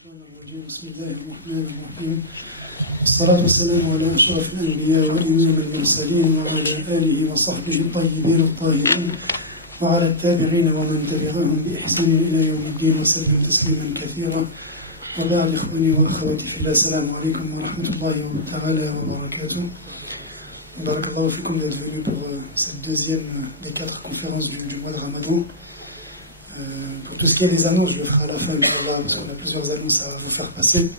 الشيطان الرجيم بسم الله الرحمن الرحيم الصلاة والسلام على أشرف الأنبياء وإمام المرسلين وعلى آله وصحبه الطيبين الطاهرين وعلى التابعين ومن تبعهم بإحسان إلى يوم الدين وسلم تسليما كثيرا وبعد إخواني وأخواتي في الله السلام عليكم ورحمة الله تعالى وبركاته. بارك الله فيكم d'être venus pour cette deuxième des 4 conférences du mois de Ramadan. Pour tout ce qui est des annonces, je le ferai à la fin, parce qu'on a plusieurs annonces à vous faire passer.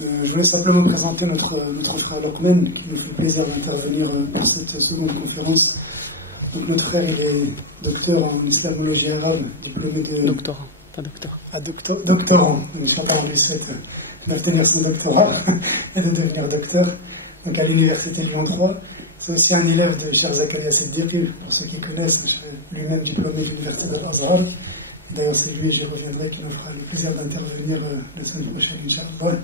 Je voulais simplement présenter notre frère Lokman, qui nous fait plaisir d'intervenir pour cette seconde conférence. Donc notre frère, il est docteur en islamologie arabe, diplômé de... Doctorant, pas docteur. Ah, doctorant. Inch'Allah, on lui souhaite d'obtenir son doctorat et de devenir docteur. Donc à l'université Lyon 3. C'est aussi un élève de Cheikh Zakaria Siddiqi, pour ceux qui connaissent, lui-même diplômé de l'université d'Al-Azhar. D'ailleurs, c'est lui, j'y reviendrai, qui nous fera le plaisir d'intervenir la semaine prochaine, Inch'Allah.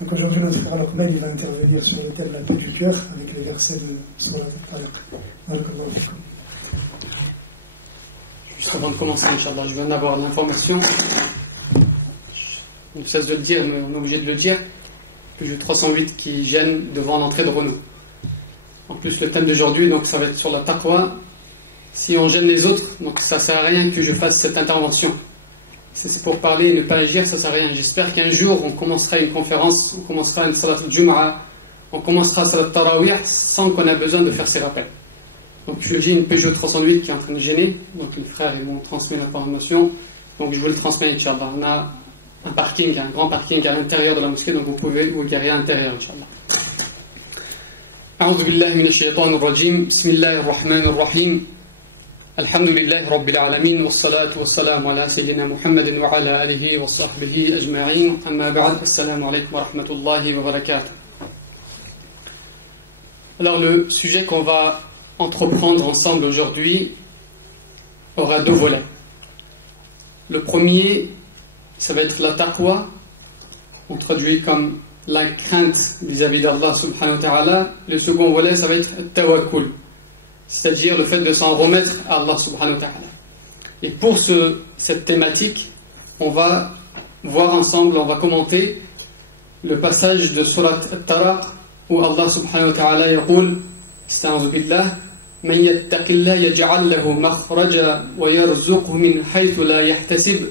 Donc aujourd'hui, notre frère Lokman, il va intervenir sur le thème de la paix du cœur, avec les versets de Surah Al-Talaq. Juste avant de commencer, Inch'Allah, je viens d'avoir l'information, on ne cesse de le dire, mais on est obligé de le dire, que j'ai 308 qui gênent devant l'entrée de Renault. En plus, le thème d'aujourd'hui, donc ça va être sur la taqwa. Si on gêne les autres, donc ça ne sert à rien que je fasse cette intervention. Si c'est pour parler et ne pas agir, ça ne sert à rien. J'espère qu'un jour, on commencera une conférence, on commencera une salat al-Jum'a, on commencera salat al-Tarawih sans qu'on ait besoin de faire ces rappels. Donc je dis une Peugeot 308 qui est en train de gêner. Donc les frères, ils m'ont transmis l'information. Donc je vous le transmets, Inch'Allah. On a un parking, un grand parking à l'intérieur de la mosquée, donc vous pouvez vous garer à l'intérieur, Inch'Allah. أعوذ بالله من الشيطان الرجيم بسم الله الرحمن الرحيم الحمد لله رب العالمين والصلاة والسلام على سيدنا محمد وعلى آله وصحبه أجمعين أما بعد السلام عليكم ورحمة الله وبركاته. Alors le sujet qu'on va entreprendre ensemble aujourd'hui aura 2 volets. Le premier, ça va être la taqwa, on traduit comme la crainte vis-à-vis d'Allah subhanahu wa ta'ala. Le second volet, ça va être tawakkul, c'est-à-dire le fait de s'en remettre à Allah subhanahu wa ta'ala. Et pour cette thématique, on va voir ensemble, on va commenter le passage de Surat At-Taraq où Allah subhanahu wa ta'ala yaqul, استعوذ بالله من يتق الله يجعل له مخرجا ويرزقه من حيث لا يحتسب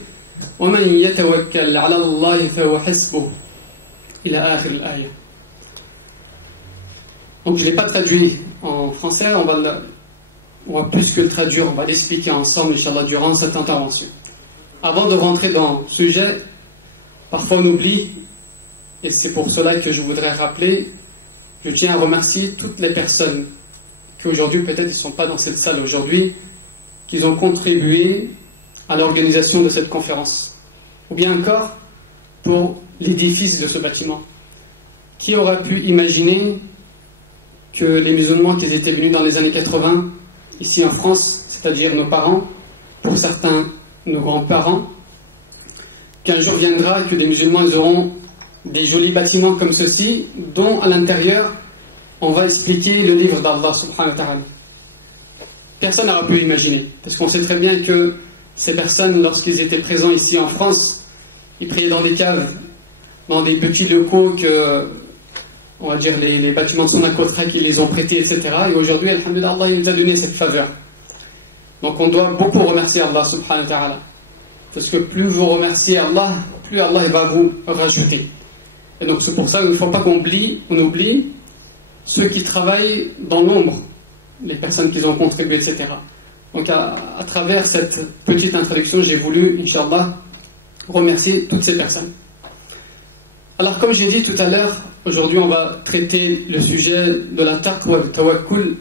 ومن يتوكل على الله فهو حسبه. Il a akhir al-aya. Donc je ne l'ai pas traduit en français, on va plus que le traduire, on va l'expliquer ensemble, Inch'Allah, durant cette intervention. Avant de rentrer dans le sujet, parfois on oublie, et c'est pour cela que je voudrais rappeler, je tiens à remercier toutes les personnes qui aujourd'hui, peut-être ils ne sont pas dans cette salle aujourd'hui, qui ont contribué à l'organisation de cette conférence. Ou bien encore, pour l'édifice de ce bâtiment. Qui aurait pu imaginer que les musulmans qui étaient venus dans les années 80, ici en France, c'est-à-dire nos parents, pour certains nos grands-parents, qu'un jour viendra que des musulmans ils auront des jolis bâtiments comme ceci, dont à l'intérieur on va expliquer le livre d'Allah subhanahu wa ta'ala. Personne n'aurait pu imaginer, parce qu'on sait très bien que ces personnes, lorsqu'ils étaient présents ici en France, ils priaient dans des caves, dans des petits locaux que, on va dire, les bâtiments de son Sonacotra qui les ont prêtés, etc. Et aujourd'hui, alhamdulillah, Allah il nous a donné cette faveur. Donc on doit beaucoup remercier Allah subhanahu wa ta'ala. Parce que plus vous remerciez Allah, plus Allah il va vous rajouter. Et donc c'est pour ça qu'il ne faut pas qu'on oublie ceux qui travaillent dans l'ombre, les personnes qui ont contribué, etc. Donc à travers cette petite introduction, j'ai voulu, Inch'Allah, remercier toutes ces personnes. Alors comme j'ai dit tout à l'heure, aujourd'hui on va traiter le sujet de la taqwa et du tawakkul,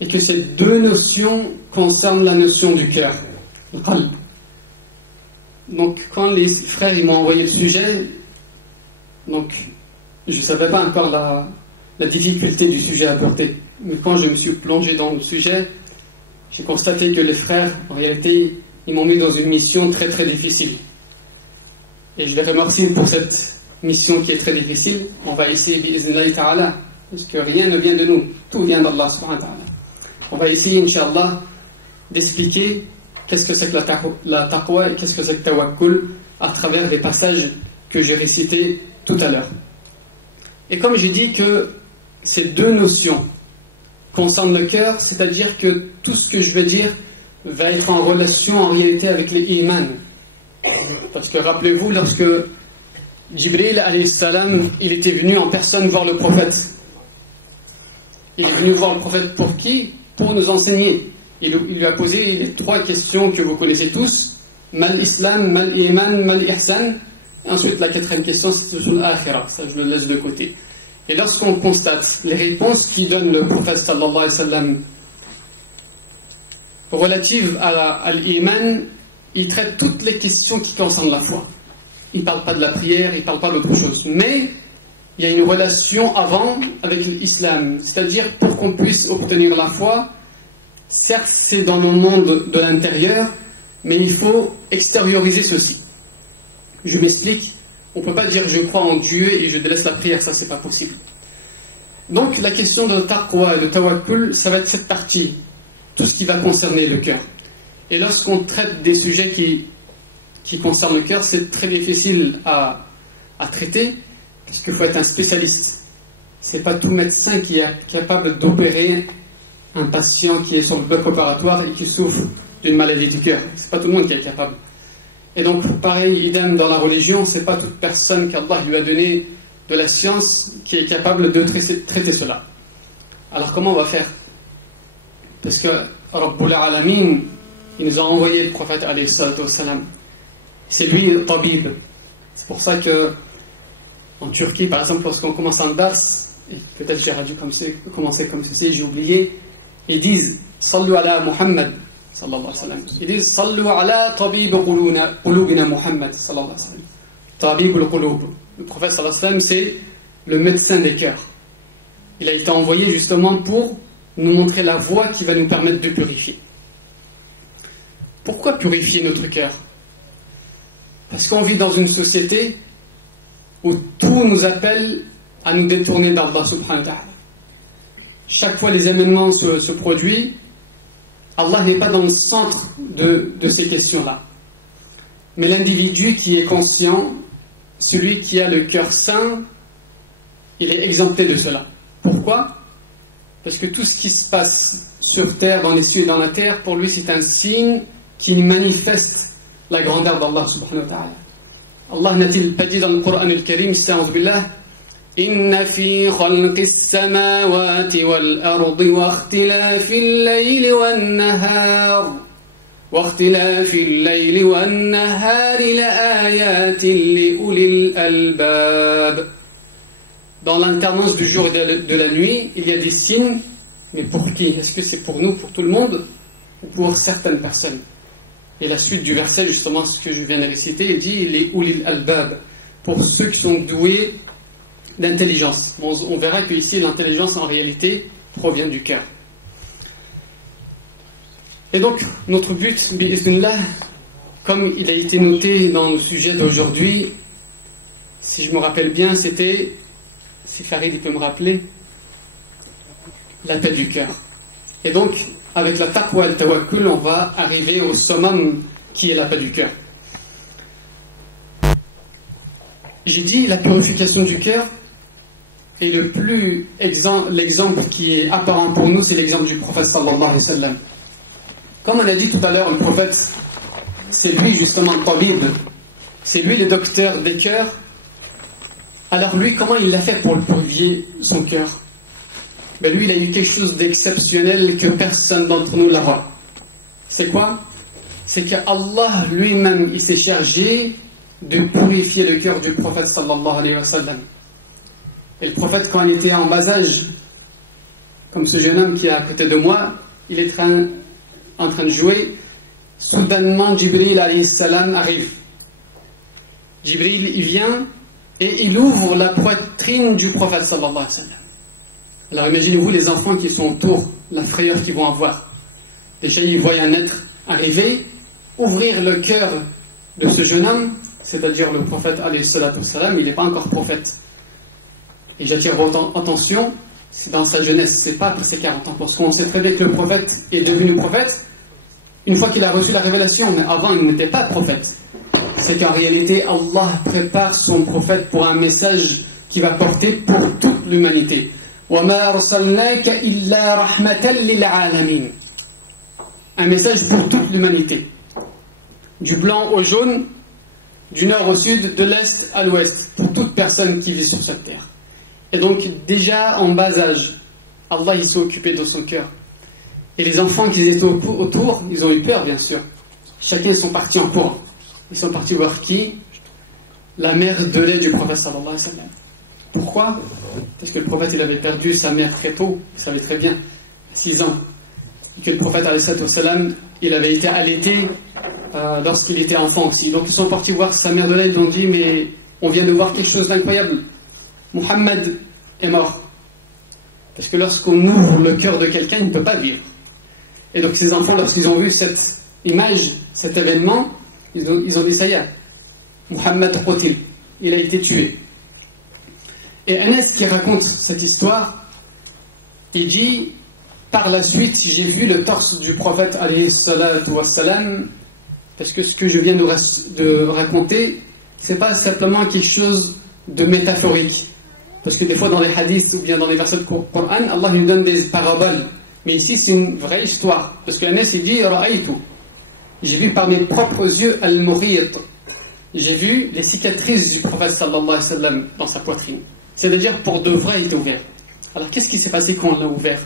et que ces 2 notions concernent la notion du cœur, le qalb. Donc quand les frères ils m'ont envoyé le sujet, donc je ne savais pas encore la difficulté du sujet à aborder, mais quand je me suis plongé dans le sujet, j'ai constaté que les frères en réalité ils m'ont mis dans une mission très très difficile. Et je les remercie pour cette mission qui est très difficile. On va essayer, bi'iznillahi ta'ala, parce que rien ne vient de nous, tout vient d'Allah subhanahu wa ta'ala. On va essayer, Inch'Allah, d'expliquer qu'est-ce que c'est que la taqwa et qu'est-ce que c'est que tawakkul, à travers les passages que j'ai récités tout à l'heure. Et comme j'ai dit que ces deux notions concernent le cœur, c'est-à-dire que tout ce que je vais dire va être en relation en réalité avec les iman. Parce que rappelez-vous, lorsque Jibril alayhi salam, il était venu en personne voir le prophète. Il est venu voir le prophète pour qui? Pour nous enseigner. Il lui a posé les trois questions que vous connaissez tous. Mal islam, mal iman, mal ihsan. Ensuite, la quatrième question, c'est sur l'akhirah. Ça, je le laisse de côté. Et lorsqu'on constate les réponses qu'il donne le prophète sallallahu alayhi wa sallam relatives à l'iman, il traite toutes les questions qui concernent la foi. Il ne parle pas de la prière, il ne parle pas d'autre chose. Mais il y a une relation avant avec l'islam. C'est-à-dire, pour qu'on puisse obtenir la foi, certes, c'est dans le monde de l'intérieur, mais il faut extérioriser ceci. Je m'explique. On ne peut pas dire je crois en Dieu et je délaisse la prière, ça c'est pas possible. Donc la question de taqwa et de tawakkul, ça va être cette partie, tout ce qui va concerner le cœur. Et lorsqu'on traite des sujets qui concernent le cœur, c'est très difficile à traiter, parce qu'il faut être un spécialiste. C'est pas tout médecin qui est capable d'opérer un patient qui est sur le bloc opératoire et qui souffre d'une maladie du cœur. C'est pas tout le monde qui est capable. Et donc, pareil, idem dans la religion, c'est pas toute personne qu'Allah lui a donné de la science qui est capable de traiter cela. Alors, comment on va faire? Parce que Rabbul Alamin, il nous a envoyé le prophète alayhi salatu wassalam. C'est lui le tabib. C'est pour ça que en Turquie, par exemple, lorsqu'on commence un dars, et peut-être j'ai dû commencer comme ceci, j'ai oublié, ils disent Sallu ala Muhammad. Ils disent Sallu ala tabib qulubina Muhammad. Tabib al-qulub. Le prophète sallallahu alayhi wa sallam, c'est le médecin des cœurs. Il a été envoyé justement pour nous montrer la voie qui va nous permettre de purifier. Pourquoi purifier notre cœur? Parce qu'on vit dans une société où tout nous appelle à nous détourner d'Allah subhanahu wa ta'ala. Chaque fois les événements se produisent, Allah n'est pas dans le centre de ces questions-là. Mais l'individu qui est conscient, celui qui a le cœur sain, il est exempté de cela. Pourquoi? Parce que tout ce qui se passe sur terre, dans les cieux et dans la terre, pour lui c'est un signe qui manifeste la grandeur d'Allah subhanahu wa ta'ala. Allah n'a-t-il pas dit dans le Coran al-Karim, A'udhu billah, إن في خلق السماوات والأرض واختلاف الليل والنهار لآيات لأولي الألباب. Dans l'alternance du jour et de la nuit, il y a des signes, mais pour qui? Est-ce que c'est pour nous, pour tout le monde, ou pour certaines personnes? Et la suite du verset, justement, ce que je viens de réciter, il dit les ulil albab, pour ceux qui sont doués d'intelligence. Bon, on verra que ici l'intelligence en réalité provient du cœur. Et donc notre but, bi'iznillah, comme il a été noté dans le sujet d'aujourd'hui, si je me rappelle bien, c'était, si Farid il peut me rappeler, la paix du cœur. Et donc avec la taqwa et le tawakkul, on va arriver au summum qui est la paix du cœur. J'ai dit la purification du cœur. Et l'exemple qui est apparent pour nous, c'est l'exemple du prophète sallallahu alayhi wa sallam. Comme on a dit tout à l'heure, le prophète, c'est lui justement le tabib, c'est lui le docteur des cœurs. Alors lui, comment il l'a fait pour le purifier son cœur? Ben lui, il a eu quelque chose d'exceptionnel que personne d'entre nous l'aura. C'est quoi? C'est qu'Allah lui-même, il s'est chargé de purifier le cœur du prophète sallallahu alayhi wa sallam. Et le prophète, quand il était en bas âge, comme ce jeune homme qui est à côté de moi, il est en train de jouer. Soudainement, Jibril alayhi salam arrive. Jibril, il vient et il ouvre la poitrine du prophète sallallahu alayhi wa sallam. Alors imaginez-vous les enfants qui sont autour, la frayeur qu'ils vont avoir. Déjà, ils voient un être arriver, ouvrir le cœur de ce jeune homme, c'est-à-dire le prophète alayhi salam, il n'est pas encore prophète. Et j'attire votre attention, c'est dans sa jeunesse, c'est pas après ses 40 ans. Parce qu'on sait très bien que le prophète est devenu prophète une fois qu'il a reçu la révélation, mais avant il n'était pas prophète. c'est qu'en réalité, Allah prépare son prophète pour un message qui va porter pour toute l'humanité. وَمَا أَرْسَلْنَاكَ إِلَّا رَحْمَةً لِلْعَالَمِينَ. Un message pour toute l'humanité. Du blanc au jaune, du nord au sud, de l'est à l'ouest, pour toute personne qui vit sur cette terre. Et donc, déjà en bas âge, Allah il s'est occupé de son cœur. Et les enfants qui étaient autour, ils ont eu peur, bien sûr. Chacun sont partis en courant. Ils sont partis voir qui? La mère de lait du prophète sallallahu alayhi wa sallam. Pourquoi? Parce que le prophète il avait perdu sa mère très tôt, vous savez très bien, 6 ans. Et que le prophète alayhi wa sallam, il avait été allaité lorsqu'il était enfant aussi. Donc ils sont partis voir sa mère de lait, ils ont dit mais on vient de voir quelque chose d'incroyable. Muhammad est mort. Parce que lorsqu'on ouvre le cœur de quelqu'un, il ne peut pas vivre. Et donc ces enfants, lorsqu'ils ont vu cette image, cet événement, ils ont dit ça y est, Muhammad Qotil, il a été tué. Et Anas qui raconte cette histoire, il dit, par la suite, j'ai vu le torse du prophète alayhi salatu wassalam, parce que ce que je viens de raconter, c'est pas simplement quelque chose de métaphorique. Parce que des fois dans les hadiths ou bien dans les versets du Coran, Allah nous donne des paraboles. Mais ici c'est une vraie histoire. Parce que Anas il dit, Ra'aytu, j'ai vu par mes propres yeux al-Mughit. J'ai vu les cicatrices du prophète sallallahu alayhi wa sallam dans sa poitrine. C'est-à-dire pour de vrai il était ouvert. Alors qu'est-ce qui s'est passé quand on l'a ouvert?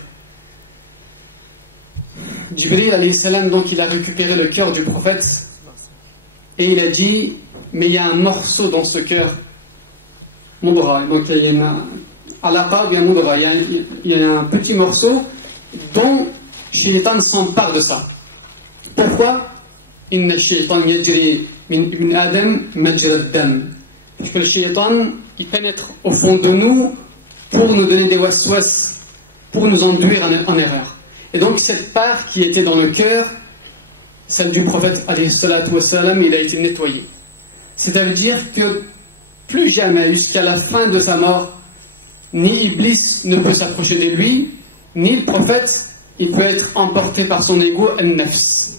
Jibril alayhi salam, donc il a récupéré le cœur du prophète et il a dit, mais il y a un morceau dans ce cœur, Moudra, donc il y a une alaqa, bien Moudra, il y a un petit morceau dont Shaitan s'empare de ça. Pourquoi? Inna Shaitan yajri min ibn Adam majra ad-dam. Parce que le Shaitan, il pénètre au fond de nous pour nous donner des waswas, pour nous enduire en erreur. Et donc cette part qui était dans le cœur, celle du prophète alayhi salatu wassalam, il a été nettoyé. C'est-à-dire que plus jamais, jusqu'à la fin de sa mort, ni Iblis ne peut s'approcher de lui, ni le prophète, il peut être emporté par son ego al-nafs.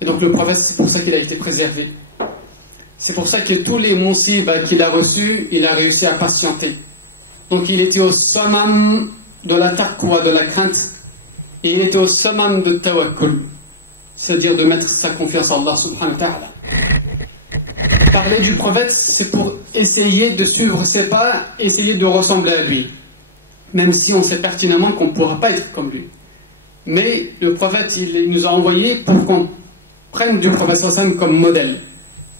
Et donc le prophète, c'est pour ça qu'il a été préservé. C'est pour ça que tous les musibas qu'il a reçus, il a réussi à patienter. Donc il était au summum de la taqwa, de la crainte, et il était au summum de tawakkul, c'est-à-dire de mettre sa confiance en Allah subhanahu wa ta'ala. Parler du prophète, c'est pour essayer de suivre ses pas, essayer de ressembler à lui, même si on sait pertinemment qu'on ne pourra pas être comme lui. Mais le prophète, il nous a envoyé pour qu'on prenne du prophète sallam comme modèle,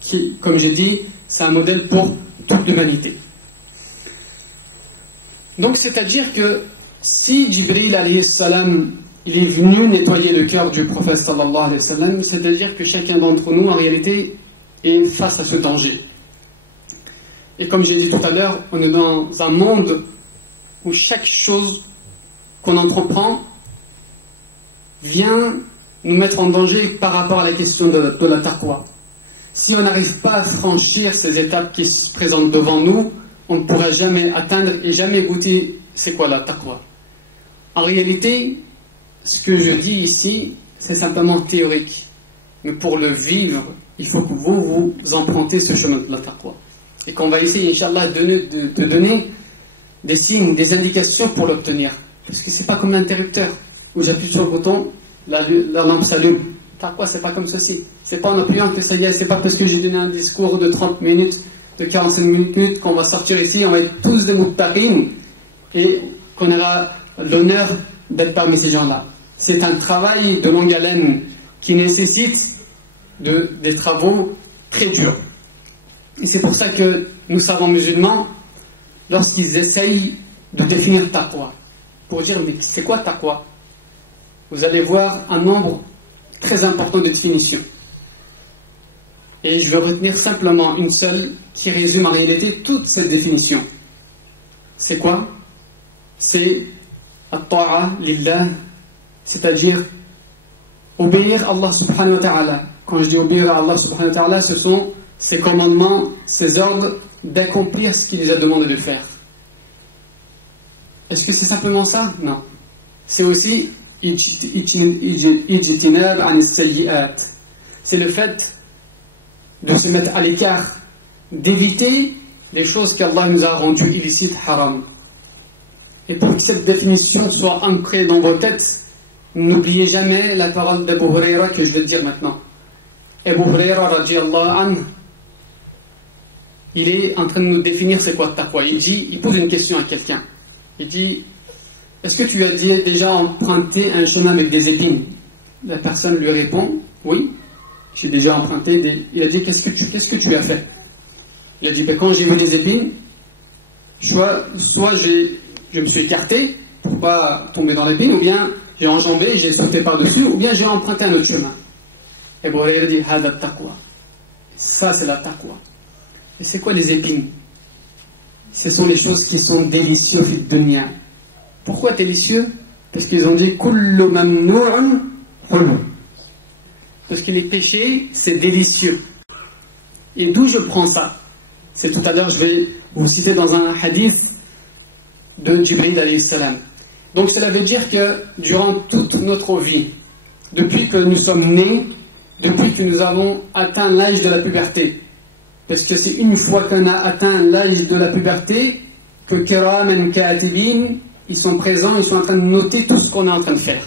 qui, comme j'ai dit, c'est un modèle pour toute l'humanité. Donc c'est-à-dire que si Jibril alayhi salam, il est venu nettoyer le cœur du prophète sallallahu alayhi wa sallam, c'est-à-dire que chacun d'entre nous en réalité est face à ce danger. Et comme j'ai dit tout à l'heure, on est dans un monde où chaque chose qu'on entreprend vient nous mettre en danger par rapport à la question de la taqwa. Si on n'arrive pas à franchir ces étapes qui se présentent devant nous, on ne pourra jamais atteindre et jamais goûter c'est quoi la taqwa. En réalité, ce que je dis ici, c'est simplement théorique. Mais pour le vivre, il faut que vous empruntez ce chemin de la taqwa. Et qu'on va essayer, Inch'Allah, de donner des signes, des indications pour l'obtenir. Parce que c'est pas comme l'interrupteur, où j'appuie sur le bouton, la lampe s'allume. Taqwa, c'est pas comme ceci. C'est pas en appuyant que ça y est, c'est pas parce que j'ai donné un discours de 30 minutes, de 45 minutes qu'on va sortir ici, on va être tous des muttaqin et qu'on aura l'honneur d'être parmi ces gens-là. C'est un travail de longue haleine qui nécessite des travaux très durs. Et c'est pour ça que nous savons musulmans, lorsqu'ils essayent de définir taqwa, pour dire mais c'est quoi taqwa, vous allez voir un nombre très important de définitions. Et je vais retenir simplement une seule qui résume en réalité toute cette définition. C'est quoi? C'est at-ta'a lillah, c'est-à-dire obéir à Allah subhanahu wa ta'ala. Quand je dis obéir à Allah subhanahu wa ta'ala, ce sont ses commandements, ses ordres, d'accomplir ce qu'il nous a demandé de faire. Est-ce que c'est simplement ça? Non. C'est aussi ijtinab an as-sayyi'at. C'est le fait de se mettre à l'écart, d'éviter les choses qu'Allah nous a rendues illicites, haram. Et pour que cette définition soit ancrée dans vos têtes, n'oubliez jamais la parole d'Abu Huraira que je vais dire maintenant. Abu Huraira, radiyallahu anhu, il est en train de nous définir c'est quoi taqwa. Il pose une question à quelqu'un. Il dit, est-ce que tu as déjà emprunté un chemin avec des épines? La personne lui répond, oui, j'ai déjà emprunté. Il a dit, qu'est-ce que tu as fait? Il a dit, quand j'ai vu des épines, soit je me suis écarté pour ne pas tomber dans l'épine, ou bien j'ai enjambé, j'ai sauté par-dessus, ou bien j'ai emprunté un autre chemin. Et Abu Huraira dit, hada taqwa. Ça, c'est la taqwa. Et c'est quoi les épines? Ce sont les choses qui sont délicieuses fi dunya. Pourquoi délicieux? Parce qu'ils ont dit kullu mamnu'un hulu. Parce que les péchés, c'est délicieux. Et d'où je prends ça? C'est tout à l'heure, je vais vous citer dans un hadith de Jibril alayhi salam. Donc cela veut dire que durant toute notre vie, depuis que nous sommes nés, depuis que nous avons atteint l'âge de la puberté, parce que c'est une fois qu'on a atteint l'âge de la puberté que kiraman katibin, ils sont présents, ils sont en train de noter tout ce qu'on est en train de faire.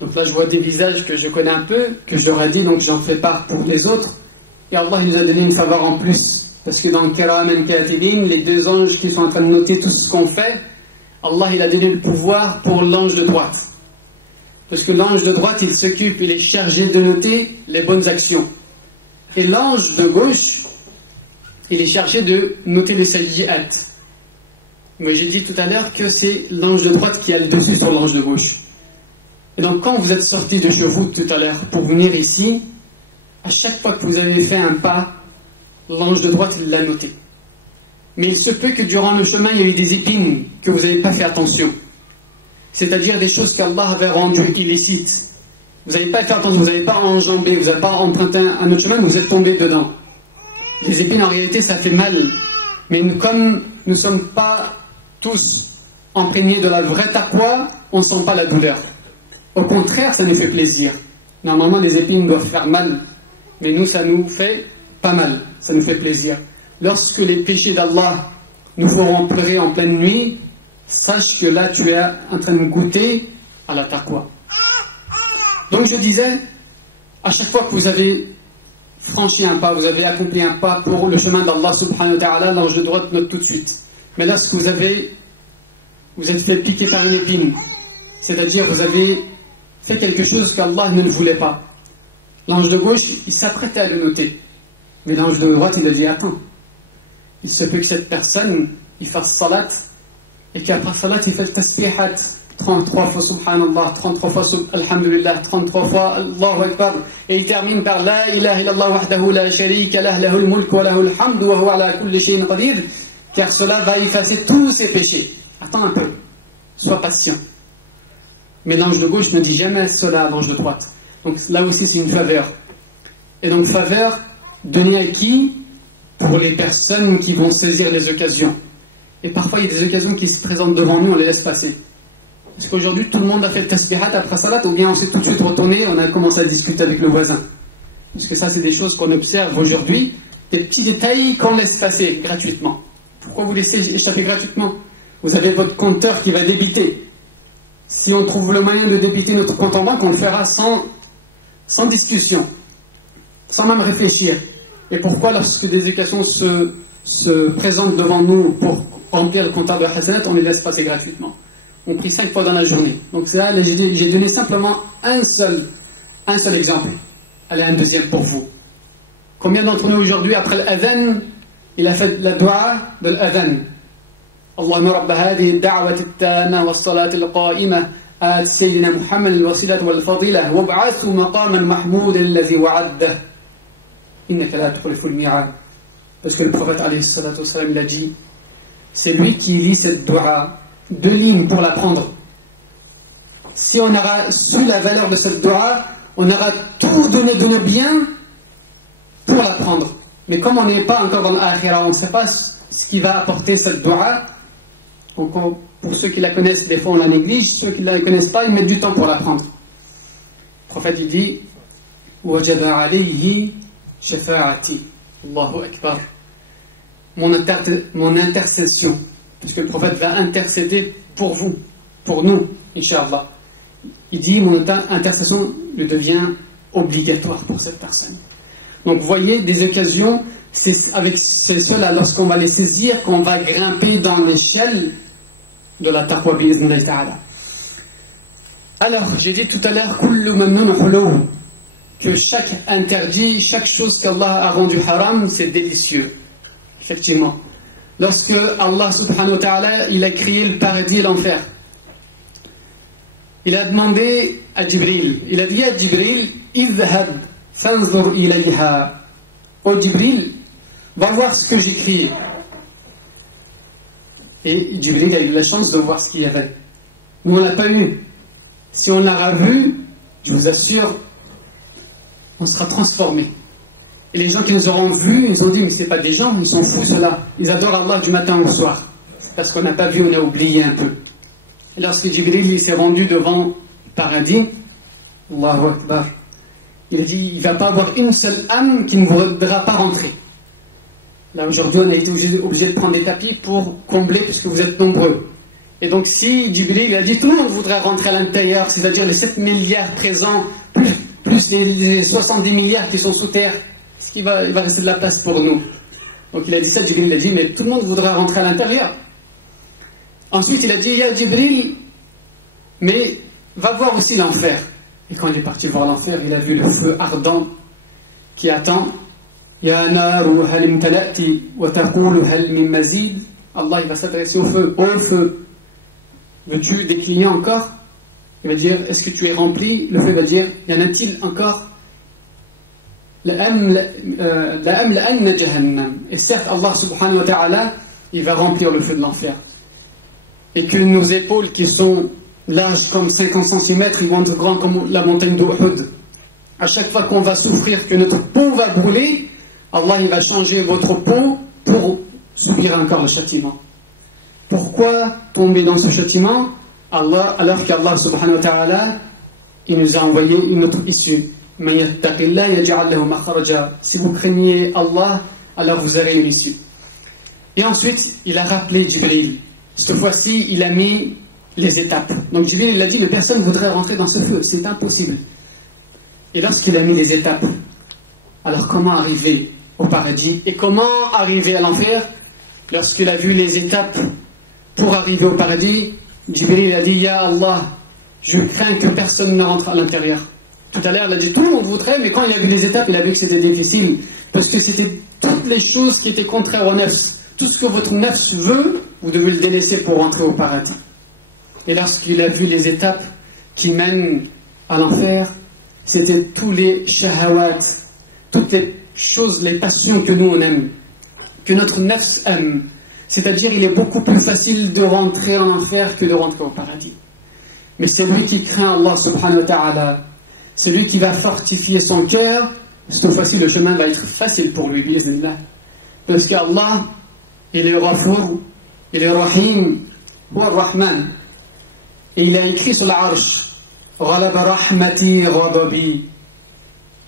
Donc là je vois des visages que je connais un peu, que j'aurais dit, donc j'en fais part pour les autres. Et Allah il nous a donné une faveur en plus, parce que dans kiraman katibin, les deux anges qui sont en train de noter tout ce qu'on fait, Allah il a donné le pouvoir pour l'ange de droite. Parce que l'ange de droite il s'occupe, il est chargé de noter les bonnes actions. Et l'ange de gauche, il est chargé de noter les sayyi'at. Mais j'ai dit tout à l'heure que c'est l'ange de droite qui a le dessus sur l'ange de gauche. Et donc quand vous êtes sorti de chez vous tout à l'heure pour venir ici, à chaque fois que vous avez fait un pas, l'ange de droite il l'a noté. Mais il se peut que durant le chemin il y a eu des épines que vous n'avez pas fait attention. C'est-à-dire des choses qu'Allah avait rendues illicites. Vous n'avez pas fait attention, vous n'avez pas enjambé, vous n'avez pas emprunté un autre chemin, vous êtes tombé dedans. Les épines, en réalité, ça fait mal. Mais comme nous ne sommes pas tous imprégnés de la vraie taqwa, on ne sent pas la douleur. Au contraire, ça nous fait plaisir. Normalement, les épines doivent faire mal. Mais nous, ça nous fait pas mal. Ça nous fait plaisir. Lorsque les péchés d'Allah nous feront pleurer en pleine nuit, sache que là, tu es en train de goûter à la taqwa. Donc je disais, à chaque fois que vous avez franchi un pas, vous avez accompli un pas pour le chemin d'Allah subhanahu wa ta'ala, l'ange de droite note tout de suite. Mais lorsque vous êtes fait piquer par une épine, c'est-à-dire vous avez fait quelque chose qu'Allah ne le voulait pas, l'ange de gauche, il s'apprêtait à le noter. Mais l'ange de droite, il a dit, attends, il se peut que cette personne, il fasse salat, et qu'après salat, il fait le tasbihat, 33 fois Subhanallah, 33 fois Alhamdulillah, 33 fois Allahu Akbar, et il termine par La ilaha illallah wahdahu la sharika lah, lahul mulk wa lahul hamdu wa huwa ala kulli shay'in qadir, car cela va effacer tous ses péchés. Attends un peu, sois patient. Mais l'ange de gauche ne dit jamais cela à l'ange de droite. Donc là aussi c'est une faveur. Et donc faveur donnée à qui? Pour les personnes qui vont saisir les occasions. Et parfois il y a des occasions qui se présentent devant nous, on les laisse passer. Parce qu'aujourd'hui, tout le monde a fait le tasbihat après salat, ou bien on s'est tout de suite retourné, on a commencé à discuter avec le voisin. Parce que ça, c'est des choses qu'on observe aujourd'hui, des petits détails qu'on laisse passer gratuitement. Pourquoi vous laissez échapper gratuitement? Vous avez votre compteur qui va débiter. Si on trouve le moyen de débiter notre compte en banque, on le fera sans discussion, sans même réfléchir. Et pourquoi, lorsque des occasions se présentent devant nous pour remplir le compteur de Hasanat, on les laisse passer gratuitement? On prie 5 fois dans la journée. Donc c'est là, j'ai donné simplement un seul exemple. Allez, un deuxième pour vous. Combien d'entre nous aujourd'hui, après l'adhan, il a fait la dua de l'adhan? Allahumma rabba hadhihi ad-da'wati at-tamma was-salati al-qa'imah at sayyidina Muhammad al-wasilata wal-fadilah wab'athu maqaman mahmoudan alladhi wa'addah innaka la tukhlifu al-mi'ad. Parce que le prophète alayhi salatu wassalam, il a dit, c'est lui qui lit cette dua, 2 lignes pour l'apprendre. Si on aura su la valeur de cette dua, on aura tout donné de nos biens pour l'apprendre. Mais comme on n'est pas encore dans l'akhira, on ne sait pas ce qui va apporter cette dua. Donc pour ceux qui la connaissent, des fois on la néglige. Ceux qui ne la connaissent pas, ils mettent du temps pour l'apprendre. Le prophète il dit وَجَبَ عَلَيْهِ shafa'ati, Allahu Akbar, mon intercession, parce que le prophète va intercéder pour vous, pour nous, Inch'Allah. Il dit, mon intercession lui devient obligatoire pour cette personne. Donc vous voyez, des occasions, c'est cela, lorsqu'on va les saisir, qu'on va grimper dans l'échelle de la taqwa bi'iznillahi ta'ala. Alors, j'ai dit tout à l'heure, kullu mamnun huluw, que chaque interdit, chaque chose qu'Allah a rendu haram, c'est délicieux. Effectivement. Lorsque Allah subhanahu wa ta'ala, il a créé le paradis et l'enfer, il a demandé à Jibril, il a dit à Jibril, idhhab fanzur ilayha. Oh Jibril, va voir ce que j'ai créé. Et Jibril a eu la chance de voir ce qu'il y avait. Nous, on ne l'a pas eu. Si on l'a vu, je vous assure, on sera transformé. Et les gens qui nous auront vus, ils ont dit, mais ce n'est pas des gens, ils sont fous ceux-là. Ils adorent Allah du matin au soir. C'est parce qu'on n'a pas vu, on a oublié un peu. Et lorsque Jibril s'est rendu devant le paradis, Allahu Akbar, il a dit, il ne va pas avoir une seule âme qui ne voudra pas rentrer. Là, aujourd'hui, on a été obligé de prendre des tapis pour combler, puisque vous êtes nombreux. Et donc, si Jibril a dit, tout le monde voudrait rentrer à l'intérieur, c'est-à-dire les 7 milliards présents, plus les 70 milliards qui sont sous terre, est-ce qu'il va rester de la place pour nous? Donc, il a dit ça, Jibril a dit, mais tout le monde voudrait rentrer à l'intérieur. Ensuite, il a dit, ya Jibril, mais va voir aussi l'enfer. Et quand il est parti voir l'enfer, il a vu le feu ardent qui attend. Ya naru hal imtala'ti wa taqulu hal min mazid. Allah, il va s'adresser au feu. Oh feu, veux-tu des clients encore? Il va dire, est-ce que tu es rempli? Le feu va dire, y en a-t-il encore? Et certes, Allah subhanahu wa ta'ala, il va remplir le feu de l'enfer. Et que nos épaules qui sont larges comme 50 cm, ils vont être grands comme la montagne d'Uhud. À chaque fois qu'on va souffrir, que notre peau va brûler, Allah il va changer votre peau pour subir encore le châtiment. Pourquoi tomber dans ce châtiment? Alors qu'Allah subhanahu wa ta'ala, il nous a envoyé une autre issue. Si vous craignez Allah, alors vous aurez une issue. Et ensuite, il a rappelé Jibril. Cette fois-ci, il a mis les étapes. Donc Jibril, il a dit, mais personne ne voudrait rentrer dans ce feu, c'est impossible. Et lorsqu'il a mis les étapes, alors comment arriver au paradis? Et comment arriver à l'enfer? Lorsqu'il a vu les étapes pour arriver au paradis, Jibril a dit, Ya Allah, je crains que personne ne rentre à l'intérieur. Tout à l'heure, il a dit, tout le monde voudrait, mais quand il a vu les étapes, il a vu que c'était difficile. Parce que c'était toutes les choses qui étaient contraires au nafs. Tout ce que votre nafs veut, vous devez le délaisser pour rentrer au paradis. Et lorsqu'il a vu les étapes qui mènent à l'enfer, c'était tous les shahawat, toutes les choses, les passions que nous on aime, que notre nafs aime. C'est-à-dire, il est beaucoup plus facile de rentrer en enfer que de rentrer au paradis. Mais c'est lui qui craint Allah subhanahu wa ta'ala, c'est lui qui va fortifier son cœur. Cette fois-ci, le chemin va être facile pour lui, bi'iznillah. Parce qu'Allah, il est Ghafour, il est Rahim, wa Rahman. Et il a écrit sur l'arche, Ghalaba rahmati ghadabi.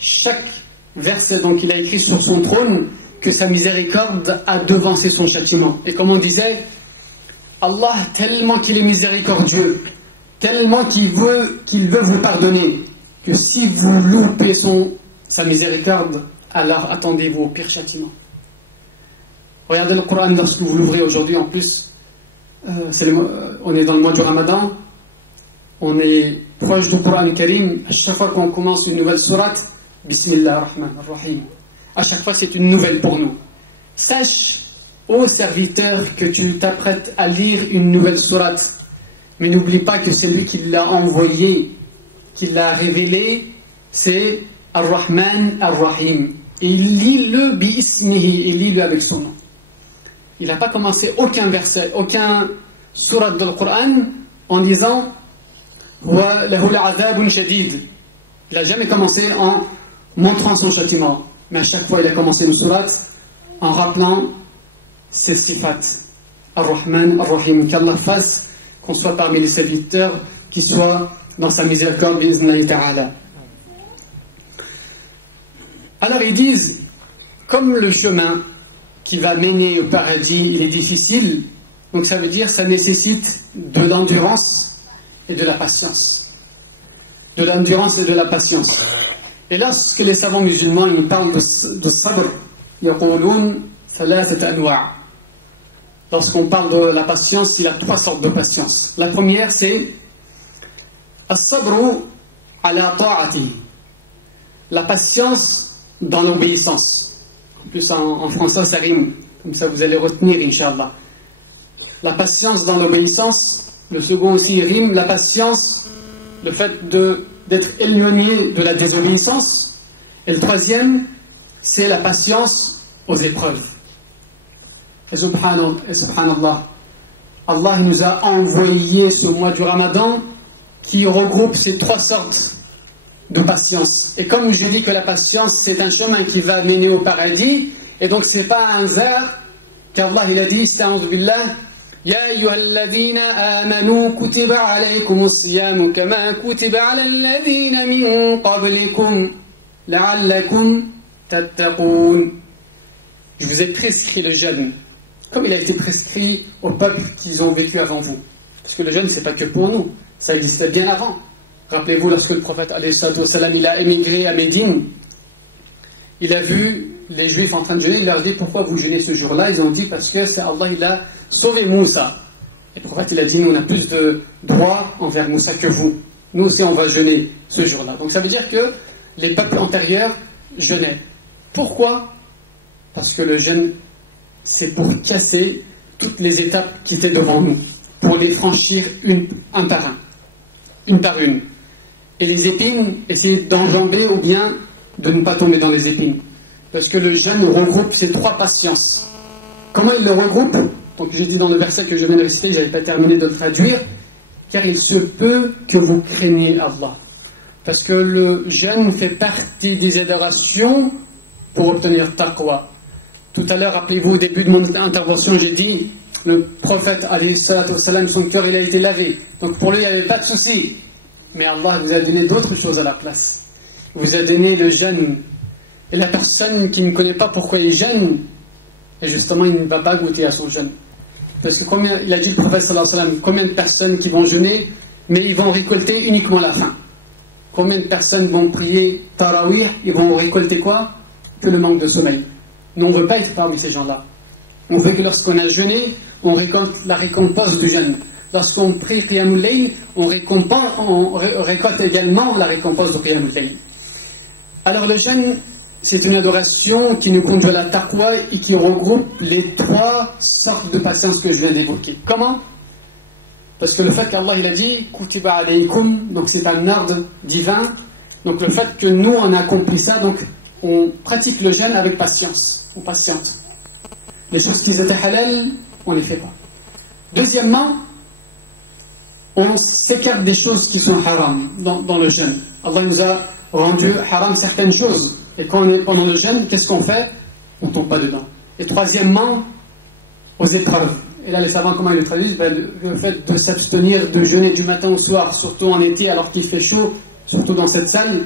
Chaque verset, donc, il a écrit sur son trône que sa miséricorde a devancé son châtiment. Et comme on disait, Allah, tellement qu'il est miséricordieux, tellement qu'il veut vous pardonner, que si vous loupez sa miséricorde, alors attendez-vous au pire châtiment. Regardez le Coran lorsque vous l'ouvrez aujourd'hui, en plus, on est dans le mois du Ramadan, on est proche du Coran Karim. À chaque fois qu'on commence une nouvelle sourate, Bismillah ar-Rahman ar-Rahim. À chaque fois, c'est une nouvelle pour nous. Sache, ô serviteur, que tu t'apprêtes à lire une nouvelle sourate. Mais n'oublie pas que c'est lui qui l'a envoyé, qui l'a révélé, c'est Ar-Rahman Ar-Rahim. Et lis-le bi-ismihi, et lis-le avec son nom. Il n'a pas commencé aucun verset, aucun sourate dans le Coran en disant Wa lahu al-'adhabun shadid. Il n'a jamais commencé en montrant son châtiment. Mais à chaque fois, il a commencé une sourate en rappelant ses sifat. Ar-Rahman Ar-Rahim. Qu'Allah fasse qu'on soit parmi les serviteurs qui soient dans sa miséricorde, bi'iznillahi ta'ala. Alors ils disent, comme le chemin qui va mener au paradis, il est difficile, donc ça veut dire que ça nécessite de l'endurance et de la patience. De l'endurance et de la patience. Et lorsque les savants musulmans ils parlent de sabr, yaqouloun thalathat anwa'. Lorsqu'on parle de la patience, il y a 3 sortes de patience. La première, c'est as-sabru ala ta'ati, la patience dans l'obéissance. En plus, en français, ça rime. Comme ça, vous allez retenir, Inch'Allah. La patience dans l'obéissance. Le second aussi rime. La patience, le fait d'être éloigné de la désobéissance. Et le troisième, c'est la patience aux épreuves. Et subhanallah, Allah nous a envoyé ce mois du Ramadan qui regroupe ces 3 sortes de patience. Et comme je dis que la patience c'est un chemin qui va mener au paradis, et donc c'est pas un hasard qu'Allah il a dit Ista'udhu billah Ya ayyuhalladhina amanu kutiba alaykumus siyamu kama kutiba ala alladhina min qablikum la'allakum tattaqun. Je vous ai prescrit le jeûne comme il a été prescrit aux peuples qui ont vécu avant vous. Parce que le jeûne c'est pas que pour nous, ça existait bien avant. Rappelez-vous, lorsque le prophète il a émigré à Médine, il a vu les Juifs en train de jeûner, il leur dit pourquoi vous jeûnez ce jour-là? Ils ont dit parce que c'est Allah, il a sauvé Moussa. Et le prophète il a dit nous on a plus de droit envers Moussa que vous. Nous aussi on va jeûner ce jour-là. Donc ça veut dire que les peuples antérieurs jeûnaient. Pourquoi? Parce que le jeûne c'est pour casser toutes les étapes qui étaient devant nous, pour les franchir une par une. Et les épines, essayer d'enjamber ou bien de ne pas tomber dans les épines. Parce que le jeûne regroupe ces 3 patiences. Comment il le regroupe? Donc j'ai dit dans le verset que je viens de réciter, je n'avais pas terminé de le traduire, car il se peut que vous craigniez Allah. Parce que le jeûne fait partie des adorations pour obtenir taqwa. Tout à l'heure, rappelez-vous, au début de mon intervention, j'ai dit, le prophète, alayhi salatu wassalam, son cœur, il a été lavé. Donc pour lui, il n'y avait pas de souci. Mais Allah vous a donné d'autres choses à la place. Il vous a donné le jeûne. Et la personne qui ne connaît pas pourquoi il jeûne, et justement, il ne va pas goûter à son jeûne. Parce que combien, il a dit le prophète sallallahu alayhi wa sallam, combien de personnes qui vont jeûner, mais ils vont récolter uniquement la faim. Combien de personnes vont prier tarawih, ils vont récolter quoi? Que le manque de sommeil. Nous, on ne veut pas être parmi ces gens-là. On veut que lorsqu'on a jeûné, on récolte la récompense du jeûne. Lorsqu'on prie Qiyamul Layl, on récolte également la récompense du Qiyamul Layl. Alors le jeûne, c'est une adoration qui nous conduit à la taqwa et qui regroupe les 3 sortes de patience que je viens d'évoquer. Comment? Parce que le fait qu'Allah il a dit Kutiba alaykum, donc c'est un ordre divin. Donc le fait que nous on a accompli ça, donc on pratique le jeûne avec patience. On patiente. Les choses qui étaient halal, on ne les fait pas. Deuxièmement, on s'écarte des choses qui sont haram dans le jeûne. Allah nous a rendu haram certaines choses. Et quand on est pendant le jeûne, qu'est-ce qu'on fait? On ne tombe pas dedans. Et troisièmement, aux épreuves. Et là, les savants, comment ils le traduisent? Le fait de s'abstenir de jeûner du matin au soir, surtout en été alors qu'il fait chaud, surtout dans cette salle,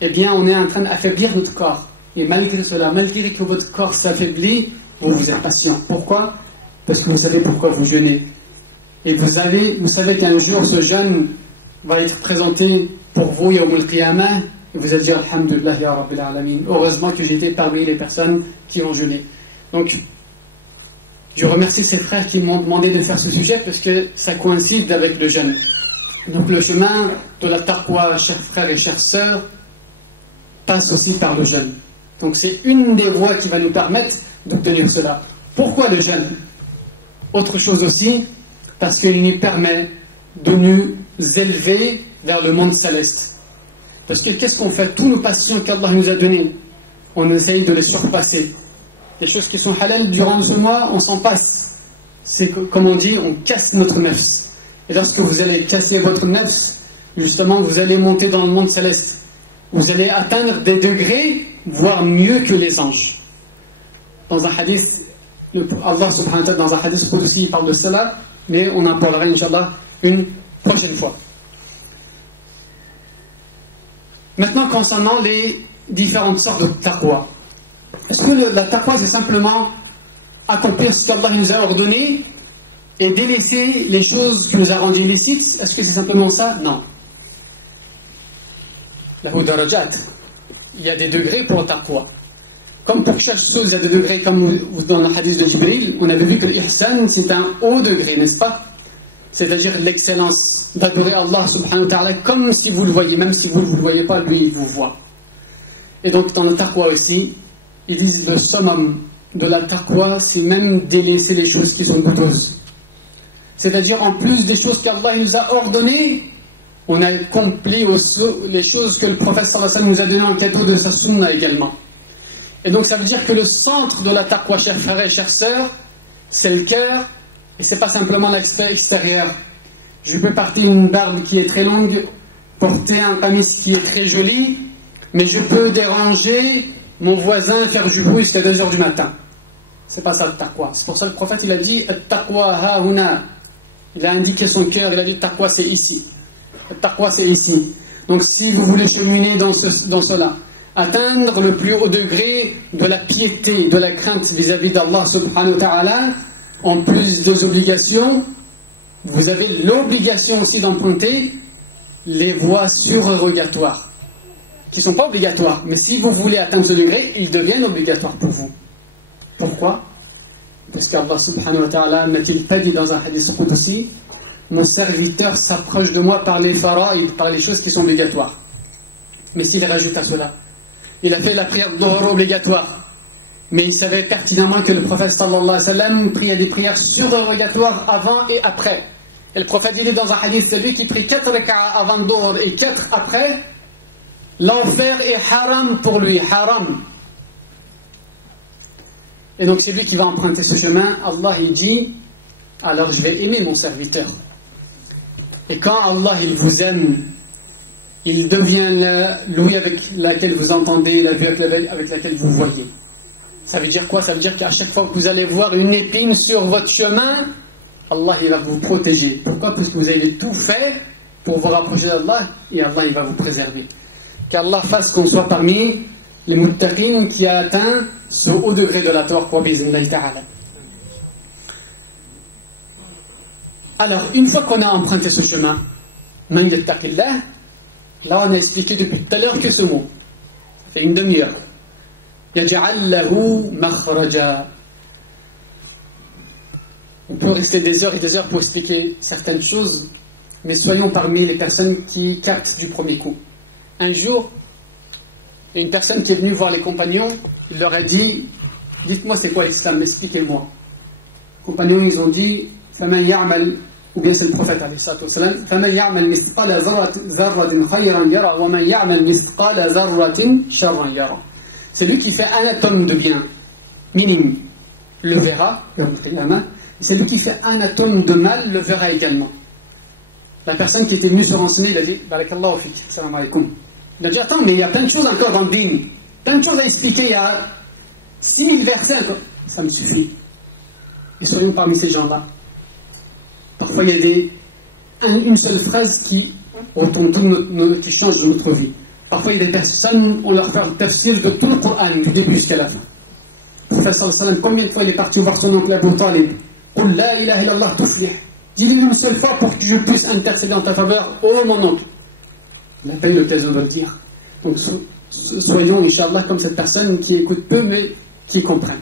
eh bien, on est en train d'affaiblir notre corps. Et malgré cela, malgré que votre corps s'affaiblit, vous êtes patient. Pourquoi? Parce que vous savez pourquoi vous jeûnez. Et vous savez qu'un jour, ce jeûne va être présenté pour vous, Yawm al-Qiyamah, et vous allez dire Alhamdulillah ya Rabbil Alamin. Heureusement que j'étais parmi les personnes qui ont jeûné. Donc, je remercie ces frères qui m'ont demandé de faire ce sujet parce que ça coïncide avec le jeûne. Donc, le chemin de la taqwa, chers frères et chères sœurs, passe aussi par le jeûne. Donc, c'est une des voies qui va nous permettre d'obtenir cela. Pourquoi le jeûne? Autre chose aussi, parce qu'il nous permet de nous élever vers le monde céleste. Parce que qu'est-ce qu'on fait? Tous nos passions qu'Allah nous a données, on essaye de les surpasser. Les choses qui sont halal durant ce mois, on s'en passe. C'est comme on dit, on casse notre nafs. Et lorsque vous allez casser votre nafs, justement, vous allez monter dans le monde céleste. Vous allez atteindre des degrés, voire mieux que les anges. Dans un hadith, Allah subhanahu wa ta'ala, dans un hadith aussi, il parle de cela, mais on en parlera, Inch'Allah, une prochaine fois. Maintenant, concernant les différentes sortes de taqwa. Est-ce que la taqwa, c'est simplement accomplir ce qu'Allah nous a ordonné et délaisser les choses qui nous a rendues illicites? Est-ce que c'est simplement ça? Non. Lahu darajat. Il y a des degrés pour la taqwa. Comme pour chaque chose, il y a des degrés, comme dans le hadith de Jibril, on avait vu que l'ihsan, c'est un haut degré, n'est-ce pas? C'est-à-dire l'excellence d'adorer Allah subhanahu wa ta'ala comme si vous le voyez, même si vous ne le voyez pas, lui, il vous voit. Et donc, dans la taqwa aussi, ils disent le summum de la taqwa, c'est même délaisser les choses qui sont douteuses. C'est-à-dire, en plus des choses qu'Allah nous a ordonnées, on a accompli les choses que le prophète sallallahu alayhi wa sallam nous a données en cadeau de sa sunna également. Et donc ça veut dire que le centre de la taqwa, chers frères et chères sœurs, c'est le cœur, et c'est pas simplement l'aspect extérieur. Je peux porter une barbe qui est très longue, porter un qamis qui est très joli, mais je peux déranger mon voisin, faire du bruit jusqu'à 2 heures du matin. C'est pas ça le taqwa. C'est pour ça que le prophète il a dit at-taqwa ha-huna. Il a indiqué son cœur, il a dit taqwa c'est ici. Taqwa c'est ici. Donc si vous voulez cheminer dans cela, atteindre le plus haut degré de la piété, de la crainte vis-à-vis d'Allah subhanahu wa ta'ala, en plus des obligations, vous avez l'obligation aussi d'emprunter les voies surérogatoires, qui ne sont pas obligatoires, mais si vous voulez atteindre ce degré, ils deviennent obligatoires pour vous. Pourquoi? Parce qu'Allah subhanahu wa ta'ala n'a-t-il pas dit dans un hadith qudsi, mon serviteur s'approche de moi par les fara'id, par les choses qui sont obligatoires. Mais s'il rajoute à cela, il a fait la prière dhuhr obligatoire, mais il savait pertinemment que le prophète sallallahu alayhi wa sallam priait des prières surérogatoires avant et après. Et le prophète dit dans un hadith, celui qui prie 4 raka'a avant dhuhr et 4 après, l'enfer est haram pour lui, haram. Et donc c'est lui qui va emprunter ce chemin. Allah il dit, alors je vais aimer mon serviteur. Et quand Allah il vous aime, il devient l'ouïe avec laquelle vous entendez, la vue avec laquelle vous voyez. Ça veut dire quoi? Ça veut dire qu'à chaque fois que vous allez voir une épine sur votre chemin, Allah il va vous protéger. Pourquoi? Parce que vous avez tout fait pour vous rapprocher d'Allah et Allah il va vous préserver. Qu'Allah fasse qu'on soit parmi les muttaqin qui a atteint ce haut degré de la taqwa bi'iznillahi ta'ala. Alors, une fois qu'on a emprunté ce chemin, man yattaqillah, là on a expliqué depuis tout à l'heure que ce mot. Ça fait une demi-heure. Yaj'al lahu makhraja. On peut rester des heures et des heures pour expliquer certaines choses, mais soyons parmi les personnes qui captent du premier coup. Un jour, il y a une personne qui est venue voir les compagnons, il leur a dit, dites-moi c'est quoi l'islam, expliquez-moi. Les compagnons, ils ont dit, فَمَنْ يَعْمَلْ, ou bien c'est le prophète, فَمَنْ يَعْمَلْ مِثْقَالَ ذَرَّةٍ خَيْرًا يَرَى وَمَنْ يَعْمَلْ مِثْقَالَ ذَرَّةٍ شَرًّا يَرَى. Celui qui fait un atome de bien, minime, le verra, et celui qui fait un atome de mal, le verra également. La personne qui était venue se renseigner, il a dit, Barakallahu fik, salam alaykoum. Il a dit, attends, mais il y a plein de choses encore dans le din, plein de choses à expliquer, il y a 6000 versets encore. Ça me suffit. Et soyons parmi ces gens-là. Parfois, il y a une seule phrase qui retombe qui change notre vie. Parfois, il y a des personnes, on leur fait le tafsir de tout le Coran, du début jusqu'à la fin. Le prophète sallallahu alayhi wa sallam, combien de fois il est parti voir son oncle Abu Talib? Qul la ilaha illallah tuflih. Dis-lui une seule fois pour que je puisse intercéder en ta faveur, oh mon oncle. Il n'a pas eu l'occasion de le dire. Donc soyons, Inch'Allah, comme cette personne qui écoute peu mais qui comprend.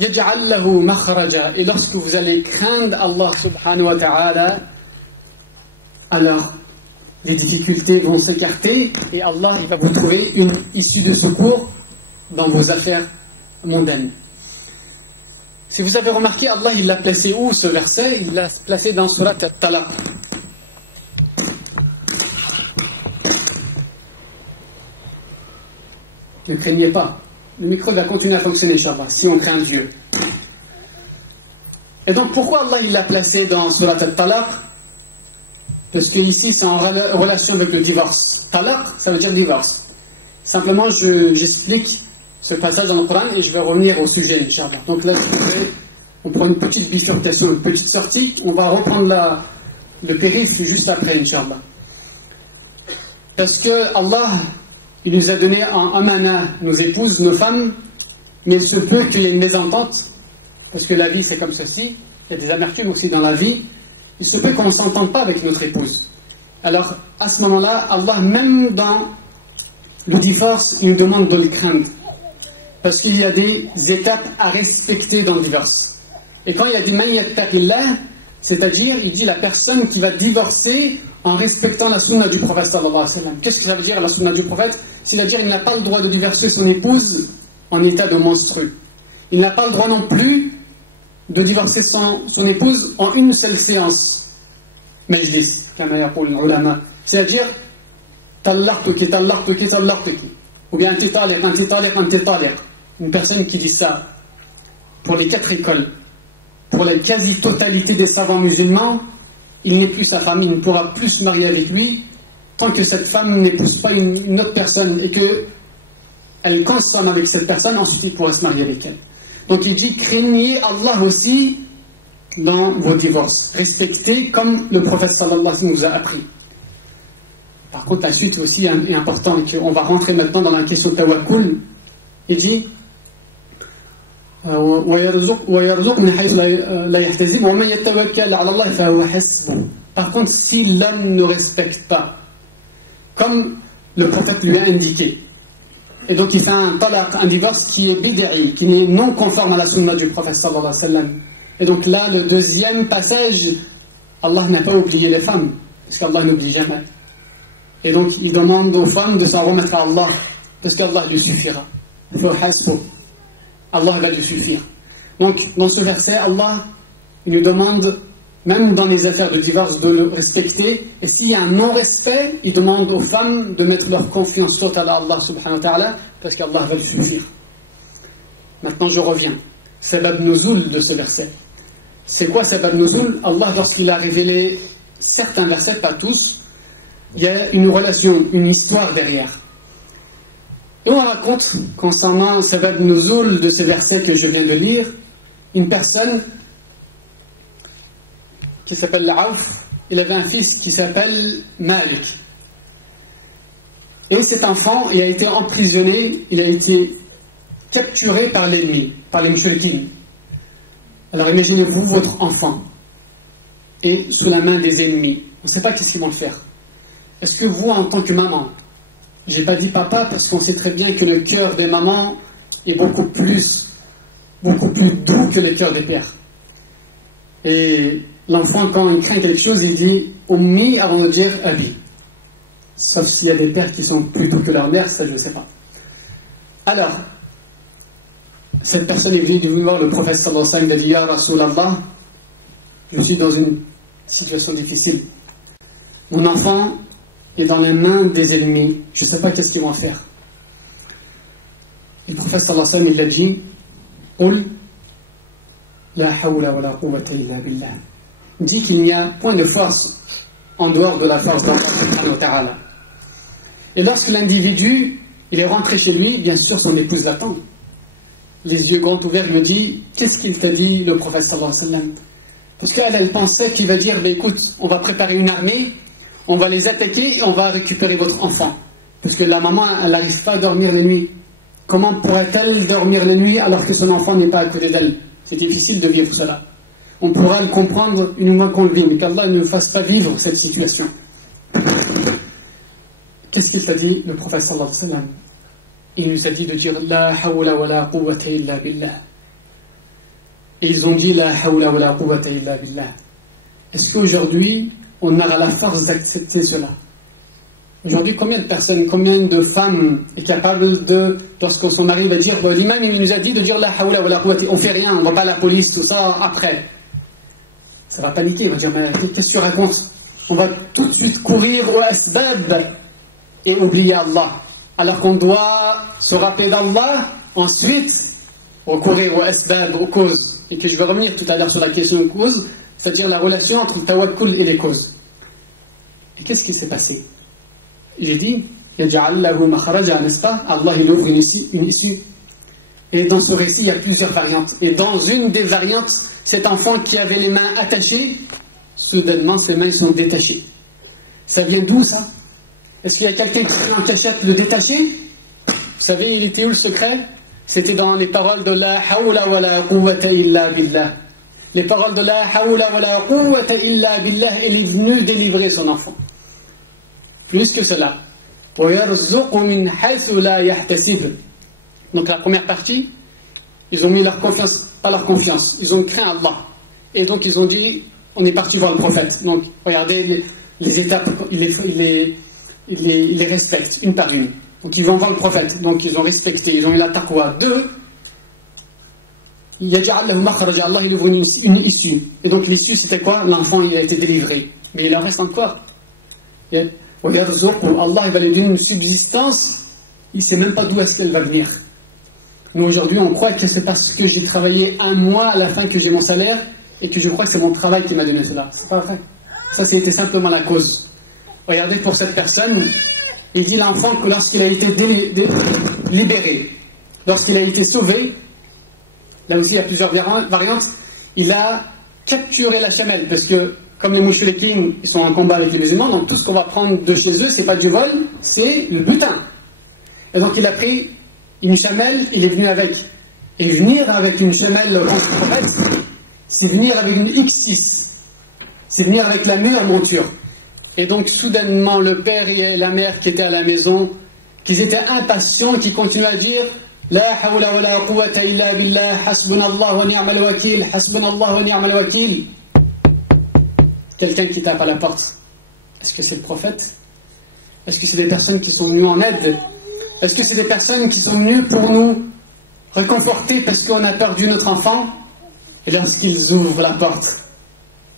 Yaj'al lahu makhraja. Et lorsque vous allez craindre Allah subhanahu wa ta'ala, alors les difficultés vont s'écarter et Allah il va vous trouver une issue de secours dans vos affaires mondaines. Si vous avez remarqué, Allah il l'a placé où ce verset? Il l'a placé dans Surat At-Talaq. Ne craignez pas. Le micro va continuer à fonctionner, Inch'Allah, si on craint Dieu. Et donc, pourquoi Allah il l'a placé dans Surat At-Talaq? Parce que ici, c'est en relation avec le divorce. Talaq, ça veut dire divorce. Simplement, j'explique ce passage dans le Coran et je vais revenir au sujet, Inch'Allah. Donc là, on prend une petite bifurcation, une petite sortie. On va reprendre le périph' juste après, Inch'Allah. Parce que Allah, il nous a donné en amana nos épouses, nos femmes, mais il se peut qu'il y ait une mésentente, parce que la vie c'est comme ceci, il y a des amertumes aussi dans la vie, il se peut qu'on ne s'entende pas avec notre épouse. Alors, à ce moment-là, Allah, même dans le divorce, il nous demande de le craindre. Parce qu'il y a des étapes à respecter dans le divorce. Et quand il y a dit man yattaqillah, c'est-à-dire, il dit la personne qui va divorcer en respectant la sunna du prophète sallallahu alayhi wa sallam. Qu'est-ce que ça veut dire la sunna du prophète? C'est-à-dire, il n'a pas le droit de divorcer son épouse en état de menstru. Il n'a pas le droit non plus de divorcer son épouse en une seule séance. Majlis, kama yaqul ulama. C'est-à-dire, tallartuki, tallartuki, tallartuki. Ou bien antitaliq, antitaliq, antitaliq. Une personne qui dit ça pour les 4 écoles, pour la quasi-totalité des savants musulmans, il n'est plus sa femme, il ne pourra plus se marier avec lui tant que cette femme n'épouse pas une autre personne et qu'elle consomme avec cette personne, ensuite il pourra se marier avec elle. Donc il dit, craignez Allah aussi dans vos divorces. Respectez comme le prophète sallallahu alayhi wa sallam nous a appris. Par contre, la suite aussi est importante, et on va rentrer maintenant dans la question de tawakkul. Il dit, par contre, si l'homme ne respecte pas, comme le prophète lui a indiqué, et donc il fait un talaq, un divorce qui est bid'i, qui est non conforme à la sunna du prophète sallallahu alayhi wa sallam. Et donc là, le deuxième passage, Allah n'a pas oublié les femmes, parce qu'Allah n'oublie jamais. Et donc il demande aux femmes de s'en remettre à Allah, parce qu'Allah lui suffira. Allah va lui suffire. Donc dans ce verset, Allah il nous demande, même dans les affaires de divorce, de le respecter. Et s'il y a un non-respect, il demande aux femmes de mettre leur confiance totale à Allah subhanahu wa ta'ala, parce qu'Allah va lui suffire. Maintenant je reviens. Sabab nuzul de ce verset. C'est quoi Sabab nuzul? Allah, lorsqu'il a révélé certains versets, pas tous, il y a une relation, une histoire derrière. Et on raconte, concernant Sabab nuzul de ces versets que je viens de lire, une personne qui s'appelle Auf, il avait un fils qui s'appelle Malik. Et cet enfant, il a été emprisonné, il a été capturé par l'ennemi, par les mushrikin. Alors imaginez-vous votre enfant est sous la main des ennemis. On ne sait pas qu'est-ce qu'ils vont faire. Est-ce que vous, en tant que maman, j'ai pas dit papa parce qu'on sait très bien que le cœur des mamans est beaucoup plus doux que le cœur des pères. Et l'enfant, quand il craint quelque chose, il dit Ummi avant de dire Abi. Sauf s'il y a des pères qui sont plus doux que leur mère, ça je ne sais pas. Alors, cette personne est venue voir le prophète sallallahu alayhi wa sallam, il a dit Ya Rasulallah, je suis dans une situation difficile. Mon enfant est dans les mains des ennemis, je ne sais pas qu'est-ce qu'ils vont faire. Et le prophète sallallahu alayhi wa sallam, il a dit Qul la hawla wa la quwwata illa billah. Il dit qu'il n'y a point de force en dehors de la force d'Allah subhanahu wa ta'ala. Et lorsque l'individu il est rentré chez lui, bien sûr son épouse l'attend. Les yeux grands ouverts, il me dit qu'est-ce qu'il t'a dit le prophète sallallahu alayhi wa sallam? Parce qu'elle pensait qu'il va dire écoute, on va préparer une armée, on va les attaquer et on va récupérer votre enfant. Parce que la maman, elle n'arrive pas à dormir les nuits. Comment pourrait-elle dormir les nuits alors que son enfant n'est pas à côté d'elle? C'est difficile de vivre cela. On pourra le comprendre une fois qu'on le vit, mais qu'Allah ne nous fasse pas vivre cette situation. Qu'est-ce qu'il t'a dit le prophète sallallahu alayhi wa sallam? Il nous a dit de dire La hawla wa la quwwata illa billah. Et ils ont dit La hawla wa la quwwata illa billah. Est-ce qu'aujourd'hui on aura la force d'accepter cela? Aujourd'hui, combien de personnes, combien de femmes est capable de, lorsque son mari va dire l'imam il nous a dit de dire La hawla wa la quwwata, on fait rien, on va pas à la police, tout ça après. Ça va paniquer, il va dire mais qu'est-ce que tu racontes? On va tout de suite courir au asbab et oublier Allah. Alors qu'on doit se rappeler d'Allah, ensuite recourir au asbab, aux causes. Et que je vais revenir tout à l'heure sur la question de cause, c'est-à-dire la relation entre le tawakkul et les causes. Et qu'est-ce qui s'est passé? J'ai dit, Yaj'al lahu makhraja, n'est-ce pas? Allah il ouvre une issue. Et dans ce récit, il y a plusieurs variantes. Et dans une des variantes, cet enfant qui avait les mains attachées, soudainement ses mains sont détachées. Ça vient d'où ça? Est-ce qu'il y a quelqu'un qui peut en cachette le détacher? Vous savez, il était où le secret? C'était dans les paroles de la hawla wa la quwwata illa billah. Les paroles de la hawla wa la quwwata illa billah, il est venu délivrer son enfant. Plus que cela. Donc la première partie, ils ont mis leur confiance, pas leur confiance, ils ont craint Allah. Et donc ils ont dit, on est parti voir le prophète. Donc regardez les étapes, ils les respectent une par une. Donc ils vont voir le prophète, donc ils ont respecté, ils ont eu la taqwa. 2, Allah il ouvre une issue. Et donc l'issue c'était quoi? L'enfant il a été délivré. Mais il en reste encore. Allah il va lui donner une subsistance, il ne sait même pas d'où est-ce qu'elle va venir. Nous aujourd'hui on croit que c'est parce que j'ai travaillé un mois à la fin que j'ai mon salaire et que je crois que c'est mon travail qui m'a donné cela. C'est pas vrai. Ça c'était simplement la cause. Regardez pour cette personne, il dit l'enfant que lorsqu'il a été libéré, lorsqu'il a été sauvé, là aussi il y a plusieurs variantes, il a capturé la chamelle, parce que comme les mouchriquins, ils sont en combat avec les musulmans, donc tout ce qu'on va prendre de chez eux, c'est pas du vol, c'est le butin. Et donc il a pris une chamelle, il est venu avec. Et venir avec une chamelle contre le prophète, c'est venir avec une X6, c'est venir avec la meilleure monture. Et donc soudainement le père et la mère qui étaient à la maison, qui étaient impatients et qui continuaient à dire La hawla wa la quwwata illa billah, hasbunallah wa ni'mal wakil, hasbunallah wa ni'mal wakil. Quelqu'un qui tape à la porte. Est-ce que c'est le prophète? Est-ce que c'est des personnes qui sont venues en aide? Est-ce que c'est des personnes qui sont venues pour nous réconforter parce qu'on a perdu notre enfant? Et lorsqu'ils ouvrent la porte,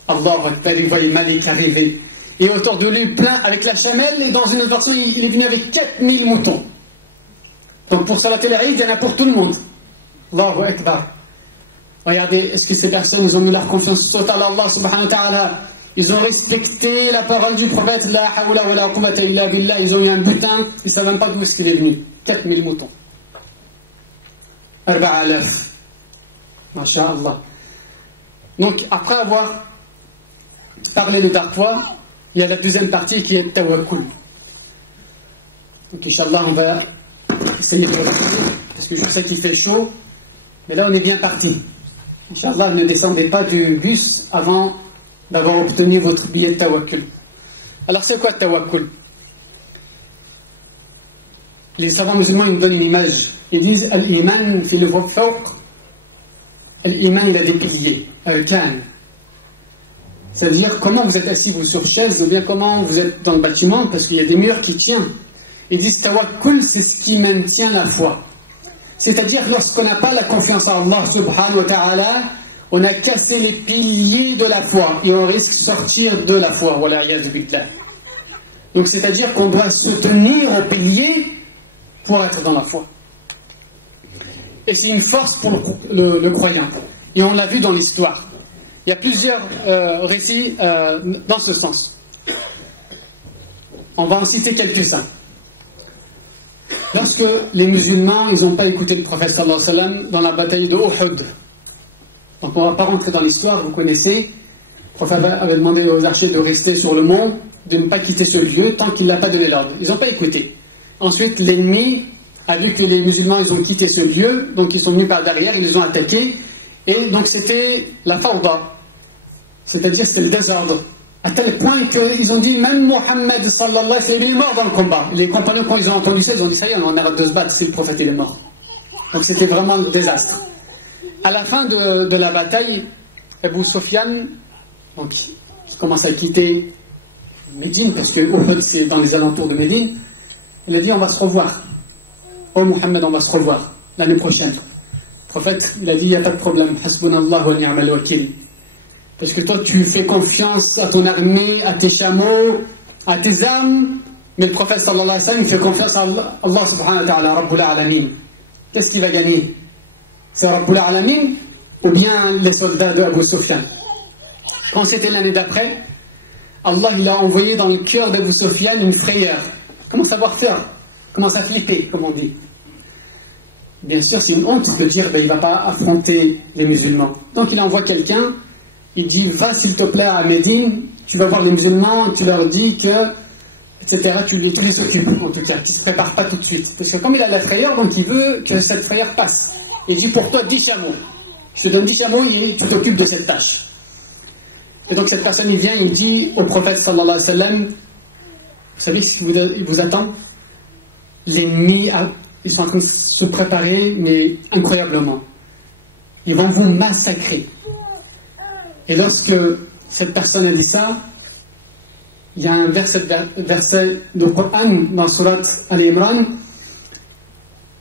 Allahu Akbar, ils voient Malik arriver. Et autour de lui, plein avec la chamelle, et dans une autre version, il est venu avec 4000 moutons. Donc pour Salat el-Eid, il y en a pour tout le monde. Allahu Akbar. Regardez, est-ce que ces personnes, ils ont mis leur confiance totale à Allah subhanahu wa ta'ala? Ils ont respecté la parole du prophète, la hawla wa la quwwata illa billah. Ils ont eu un butin, ils ne savent même pas d'où est-ce qu'il est venu. 4000 moutons. 4000. Masha'Allah. Donc après avoir parlé de taqwa, il y a la deuxième partie qui est tawakkul. Donc Inch'Allah, on va essayer de regarder, parce que je sais qu'il fait chaud, mais là on est bien parti. Inch'Allah, ne descendez pas du bus avant d'avoir obtenu votre billet de tawakkul. Alors c'est quoi tawakkul? Les savants musulmans ils nous donnent une image. Ils disent Al-Iman fi le fawq. Al-Iman il a des piliers. Al-Kan. C'est-à-dire comment vous êtes assis vous sur chaise ou bien comment vous êtes dans le bâtiment parce qu'il y a des murs qui tiennent. Ils disent tawakkul c'est ce qui maintient la foi. C'est-à-dire lorsqu'on n'a pas la confiance en Allah subhanahu wa ta'ala, on a cassé les piliers de la foi et on risque de sortir de la foi. Donc c'est-à-dire qu'on doit se tenir aux piliers pour être dans la foi. Et c'est une force pour le croyant. Et on l'a vu dans l'histoire. Il y a plusieurs récits dans ce sens. On va en citer quelques-uns. Lorsque les musulmans, ils n'ont pas écouté le prophète sallallahu alayhi wa sallam dans la bataille de Uhud. Donc on ne va pas rentrer dans l'histoire, vous connaissez. Le prophète avait demandé aux archers de rester sur le mont, de ne pas quitter ce lieu tant qu'il n'a pas donné l'ordre. Ils n'ont pas écouté. Ensuite, l'ennemi a vu que les musulmans, ils ont quitté ce lieu, donc ils sont venus par derrière, ils les ont attaqués. Et donc c'était la fawda, c'est-à-dire c'est le désordre. À tel point qu'ils ont dit, même Mohammed sallallahu alayhi wa sallam, il est mort dans le combat. Les compagnons, quand ils ont entendu ça, ils ont dit, ça y est, on arrête de se battre, si le prophète il est mort. Donc c'était vraiment le désastre. À la fin de la bataille, Abu Sufyan, donc, il commence à quitter Médine, parce que Uhud c'est dans les alentours de Médine. Il a dit, on va se revoir. Oh Mohammed, on va se revoir l'année prochaine. Le prophète, il a dit, il n'y a pas de problème. Hasbunallah wa ni'mal wakil. Parce que toi, tu fais confiance à ton armée, à tes chameaux, à tes armes. Mais le prophète sallallahu alayhi wa sallam, il fait confiance à Allah subhanahu wa ta'ala, Rabbul Alamin. Qu'est-ce qu'il va gagner? C'est Rabbul Alamin ou bien les soldats de Abu Sufyan? Quand c'était l'année d'après, Allah il a envoyé dans le cœur d'Abu Sufyan une frayeur. Comment savoir faire? Comment ça flipper, comme on dit? Bien sûr, c'est une honte de dire il ne va pas affronter les musulmans. Donc il envoie quelqu'un, il dit va s'il te plaît à Médine, tu vas voir les musulmans, tu leur dis que etc., tu les occupes, en tout cas, qui ne se préparent pas tout de suite. Parce que comme il a la frayeur, donc il veut que cette frayeur passe. Il dit pour toi 10 chameaux. Je te donne 10 chameaux et tu t'occupes de cette tâche. Et donc cette personne, il vient, il dit au prophète sallallahu alayhi wa sallam, vous savez ce qu'il vous attend? L'ennemi, ils sont en train de se préparer, mais incroyablement. Ils vont vous massacrer. Et lorsque cette personne a dit ça, il y a un verset de Coran dans Surat Al-Imran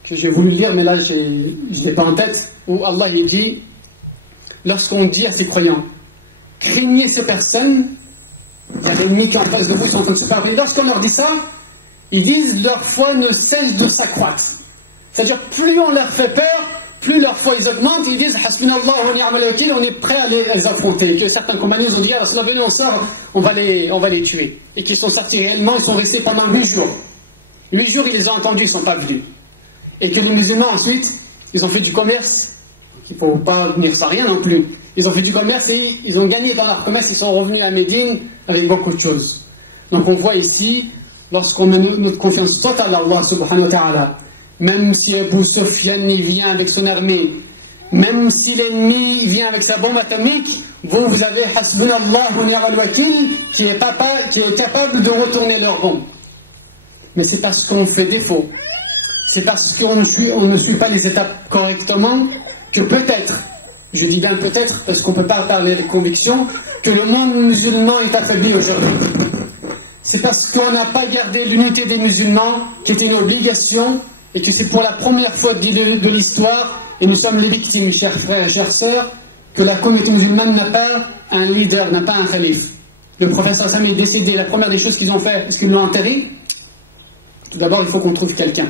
que j'ai voulu lire, mais là je ne l'ai pas en tête, où Allah il dit, lorsqu'on dit à ces croyants, craignez ces personnes, il y a l'ennemi qui est en face de vous, ils sont en train de se faire. Lorsqu'on leur dit ça, ils disent leur foi ne cesse de s'accroître. C'est-à-dire, plus on leur fait peur, plus leur foi ils augmentent, ils disent Hasbunallah wa ni'mal wakil, on est prêt à les affronter. Et que certains compagnons ont dit ah, venez, on sort, on va les tuer. Et qu'ils sont sortis réellement, ils sont restés pendant 8 jours. 8 jours, ils les ont entendus, ils ne sont pas venus. Et que les musulmans ensuite, ils ont fait du commerce, il ne faut pas venir sans rien non plus. Ils ont fait du commerce et ils ont gagné dans leur commerce, ils sont revenus à Médine avec beaucoup de choses. Donc on voit ici, lorsqu'on met notre confiance totale à Allah subhanahu wa ta'ala, même si Abu Sufyan vient avec son armée, même si l'ennemi vient avec sa bombe atomique, vous avez Hasbunallah wa ni'mal wakil qui est capable de retourner leur bombe. Mais c'est parce qu'on fait défaut. C'est parce qu'on ne suit pas les étapes correctement que peut-être, je dis bien peut-être parce qu'on ne peut pas parler avec conviction, que le monde musulman est affaibli aujourd'hui. C'est parce qu'on n'a pas gardé l'unité des musulmans, qui était une obligation, et que c'est pour la première fois de l'histoire, et nous sommes les victimes, chers frères et chères sœurs, que la communauté musulmane n'a pas un leader, n'a pas un khalife. Le prophète sallallahu alayhi wa sallam est décédé, la première des choses qu'ils ont fait, est-ce qu'ils l'ont enterré? Tout d'abord, il faut qu'on trouve quelqu'un.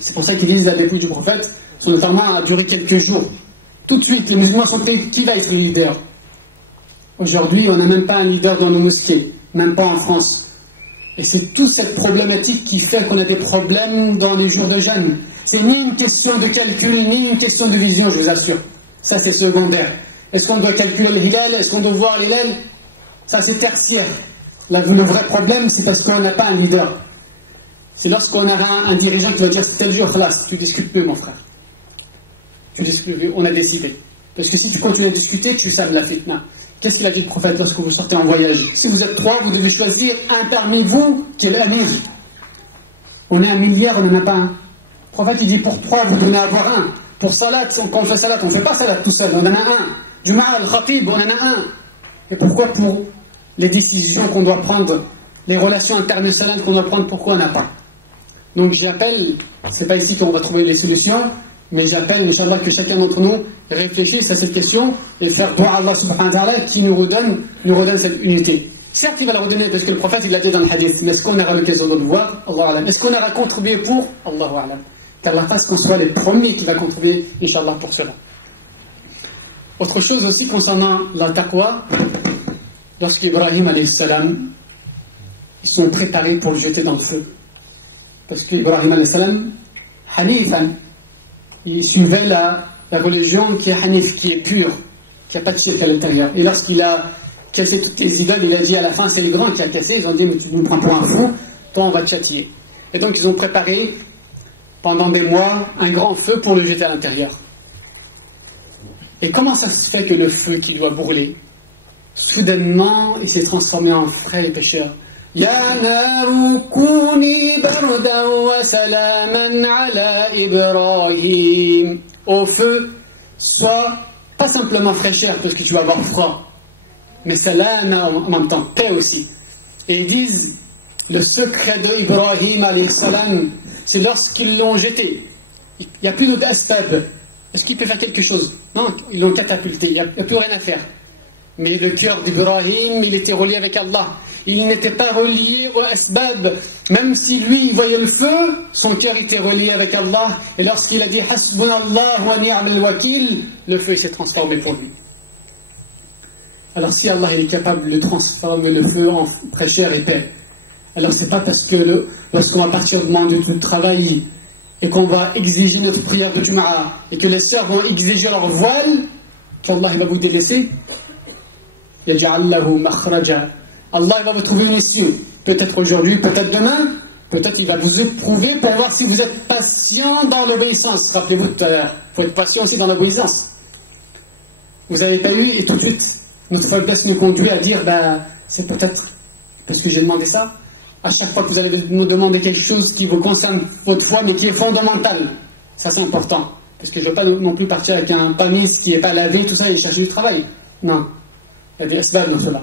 C'est pour ça qu'ils disent la dépouille du prophète, son enterrement a duré quelques jours. Tout de suite, les musulmans sont fait, qui va être le leader? Aujourd'hui, on n'a même pas un leader dans nos mosquées, même pas en France. Et c'est toute cette problématique qui fait qu'on a des problèmes dans les jours de jeûne. C'est ni une question de calcul, ni une question de vision, je vous assure. Ça, c'est secondaire. Est-ce qu'on doit calculer le hilal? Est-ce qu'on doit voir l'hilal? Ça, c'est tertiaire. Le vrai problème, c'est parce qu'on n'a pas un leader. C'est lorsqu'on a un dirigeant qui va dire c'est tel jour, khlas, tu discutes plus, mon frère. Tu discutes plus, on a décidé. Parce que si tu continues à discuter, tu sables la fitna. Qu'est-ce qu'il a dit le prophète lorsque vous sortez en voyage? Si vous êtes 3, vous devez choisir un parmi vous qui est l'amir. On est 1 milliard, on n'en a pas un. Le prophète il dit pour 3, vous devez en avoir un. Pour salat, quand on fait salat, on ne fait pas salat tout seul, on en a un. Juma'a al-Khatib, on en a un. Et pourquoi pour les décisions qu'on doit prendre, les relations internationales qu'on doit prendre, pourquoi on n'a pas? Donc j'appelle, c'est pas ici qu'on va trouver les solutions, mais j'appelle, Inch'Allah, que chacun d'entre nous réfléchisse à cette question et faire dua à Allah subhanahu wa ta'ala qui nous redonne cette unité. Certes, il va la redonner parce que le prophète, il l'a dit dans le hadith, mais est-ce qu'on aura l'occasion de le voir? Allahu a'lam. Est-ce qu'on aura contribué pour? Allahu a'lam. Qu'Allah fasse qu'on soit les premiers qui va contribuer, Inch'Allah, pour cela. Autre chose aussi concernant la taqwa, lorsqu'Ibrahim alayhi salam, ils sont préparés pour le jeter dans le feu. Parce qu'Ibrahim alayhi salam, hanifan, il suivait la religion qui est hanif, qui est pure, qui n'a pas de shirk à l'intérieur. Et lorsqu'il a cassé toutes les idoles, il a dit à la fin, c'est le grand qui a cassé, ils ont dit, mais tu nous prends pour un fou, toi on va te châtier. Et donc ils ont préparé pendant des mois un grand feu pour le jeter à l'intérieur. Et comment ça se fait que le feu qui doit brûler, soudainement il s'est transformé en frais et pêcheur? Ya naru kuni bardan wa salaman ala Ibrahim. Au feu, sois pas simplement fraîcheur parce que tu vas avoir froid, mais salam en même temps, paix aussi. Et ils disent, le secret de Ibrahim alayhi salam, c'est lorsqu'ils l'ont jeté. Il n'y a plus d'autre asbab. Est-ce qu'il peut faire quelque chose? Non, ils l'ont catapulté, il n'y a plus rien à faire. Mais le cœur d'Ibrahim, il était relié avec Allah. Il n'était pas relié au asbab. Même si lui, il voyait le feu, son cœur était relié avec Allah. Et lorsqu'il a dit Hasbunallah wa ni'mal wakil, le feu s'est transformé pour lui. Alors si Allah il est capable de transformer le feu en fraîcheur et paix, alors c'est pas parce que lorsqu'on va partir du travail et qu'on va exiger notre prière de Jumu'ah et que les sœurs vont exiger leur voile qu'Allah va vous délaisser. Yaj'al lahu makhraja. Allah va vous trouver une issue. Peut-être aujourd'hui, peut-être demain, peut-être il va vous éprouver pour voir si vous êtes patient dans l'obéissance. Rappelez-vous tout à l'heure, il faut être patient aussi dans l'obéissance. Vous n'avez pas eu, et tout de suite, notre faiblesse nous conduit à dire, c'est peut-être parce que j'ai demandé ça. À chaque fois que vous allez nous demander quelque chose qui vous concerne votre foi, mais qui est fondamental, ça c'est important. Parce que je ne veux pas non plus partir avec un panis qui n'est pas lavé, tout ça, et chercher du travail. Non. Il y a des asbab dans cela.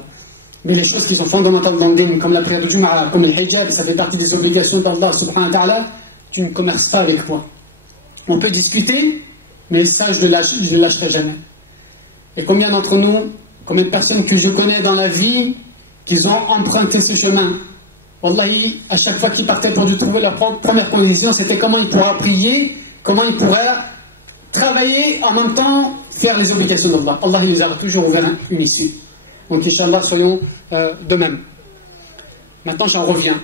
Mais les choses qui sont fondamentales dans le din, comme la prière du Jumu'ah, comme le hijab, ça fait partie des obligations d'Allah subhanahu wa ta'ala, tu ne commerces pas avec moi. On peut discuter, mais ça je ne le lâcherai jamais. Et combien d'entre nous, combien de personnes que je connais dans la vie, qui ont emprunté ce chemin. Wallahi, à chaque fois qu'ils partaient pour trouver leur première condition, c'était comment ils pourraient prier, comment ils pourraient travailler, en même temps faire les obligations d'Allah. Allah il nous a toujours ouvert une issue. Donc, Inch'Allah, soyons de même. Maintenant, j'en reviens.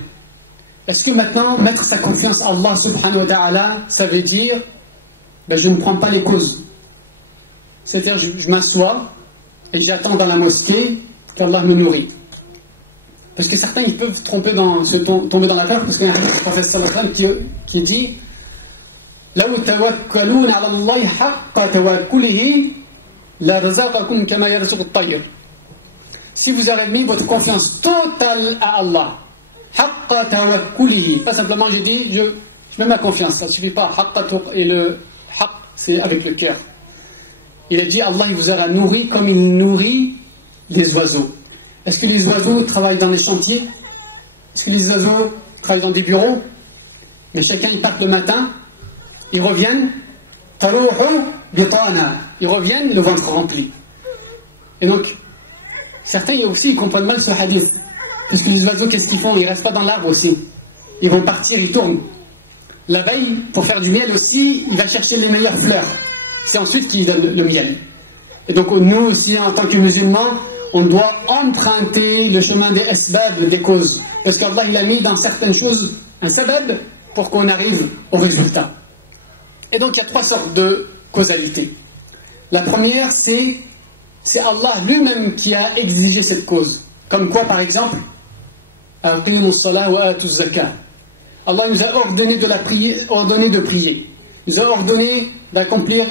Est-ce que maintenant, mettre sa confiance à Allah subhanahu wa ta'ala, ça veut dire, je ne prends pas les causes. C'est-à-dire, je m'assois et j'attends dans la mosquée qu'Allah me nourrit. Parce que certains, ils peuvent tomber dans la peur, parce qu'il y a un prophète sallallahu alayhi wa sallam qui dit لو توكلون على الله حق توكله لرزقكم كما يرزق الطير. Si vous avez mis votre confiance totale à Allah, haqqa tawakkulihi, pas simplement je dis je mets ma confiance, ça ne suffit pas. Et le haqq, c'est avec le cœur. Il a dit Allah il vous aura nourri comme il nourrit les oiseaux. Est-ce que les oiseaux travaillent dans les chantiers? Est-ce que les oiseaux travaillent dans des bureaux? Mais chacun ils partent le matin, ils reviennent, ils reviennent le ventre rempli. Et donc certains aussi ils comprennent mal ce hadith. Parce que les oiseaux, qu'est-ce qu'ils font? Ils ne restent pas dans l'arbre aussi. Ils vont partir, ils tournent. L'abeille, pour faire du miel aussi, il va chercher les meilleures fleurs. C'est ensuite qu'il donne le miel. Et donc nous aussi, en tant que musulmans, on doit emprunter le chemin des asbab, des causes. Parce qu'Allah, il a mis dans certaines choses un sabab pour qu'on arrive au résultat. Et donc il y a trois sortes de causalité. La première, c'est Allah lui-même qui a exigé cette cause. Comme quoi, par exemple, Allah nous a ordonné de prier, nous a ordonné d'accomplir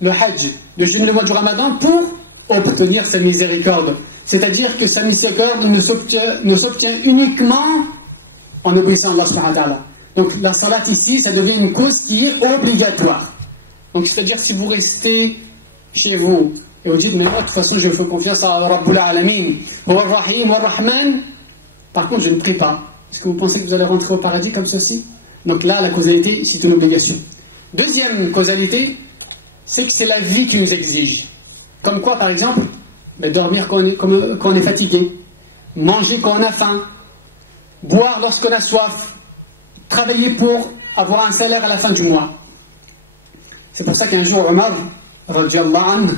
le hajj, le jeûne le mois du Ramadan pour obtenir sa miséricorde. C'est-à-dire que sa miséricorde ne s'obtient uniquement en obéissant à Allah subhanahu wa ta'ala. Donc la salat ici, ça devient une cause qui est obligatoire. Donc c'est-à-dire si vous restez chez vous et vous dites, mais moi de toute façon je fais confiance à Rabbul Alamin, wa Rahim, wa Rahman, par contre je ne prie pas. Est-ce que vous pensez que vous allez rentrer au paradis comme ceci? Donc là la causalité c'est une obligation. Deuxième causalité, c'est que c'est la vie qui nous exige. Comme quoi par exemple, dormir quand on est fatigué, manger quand on a faim, boire lorsqu'on a soif, travailler pour avoir un salaire à la fin du mois. C'est pour ça qu'un jour Omar, radiyallahu anhu,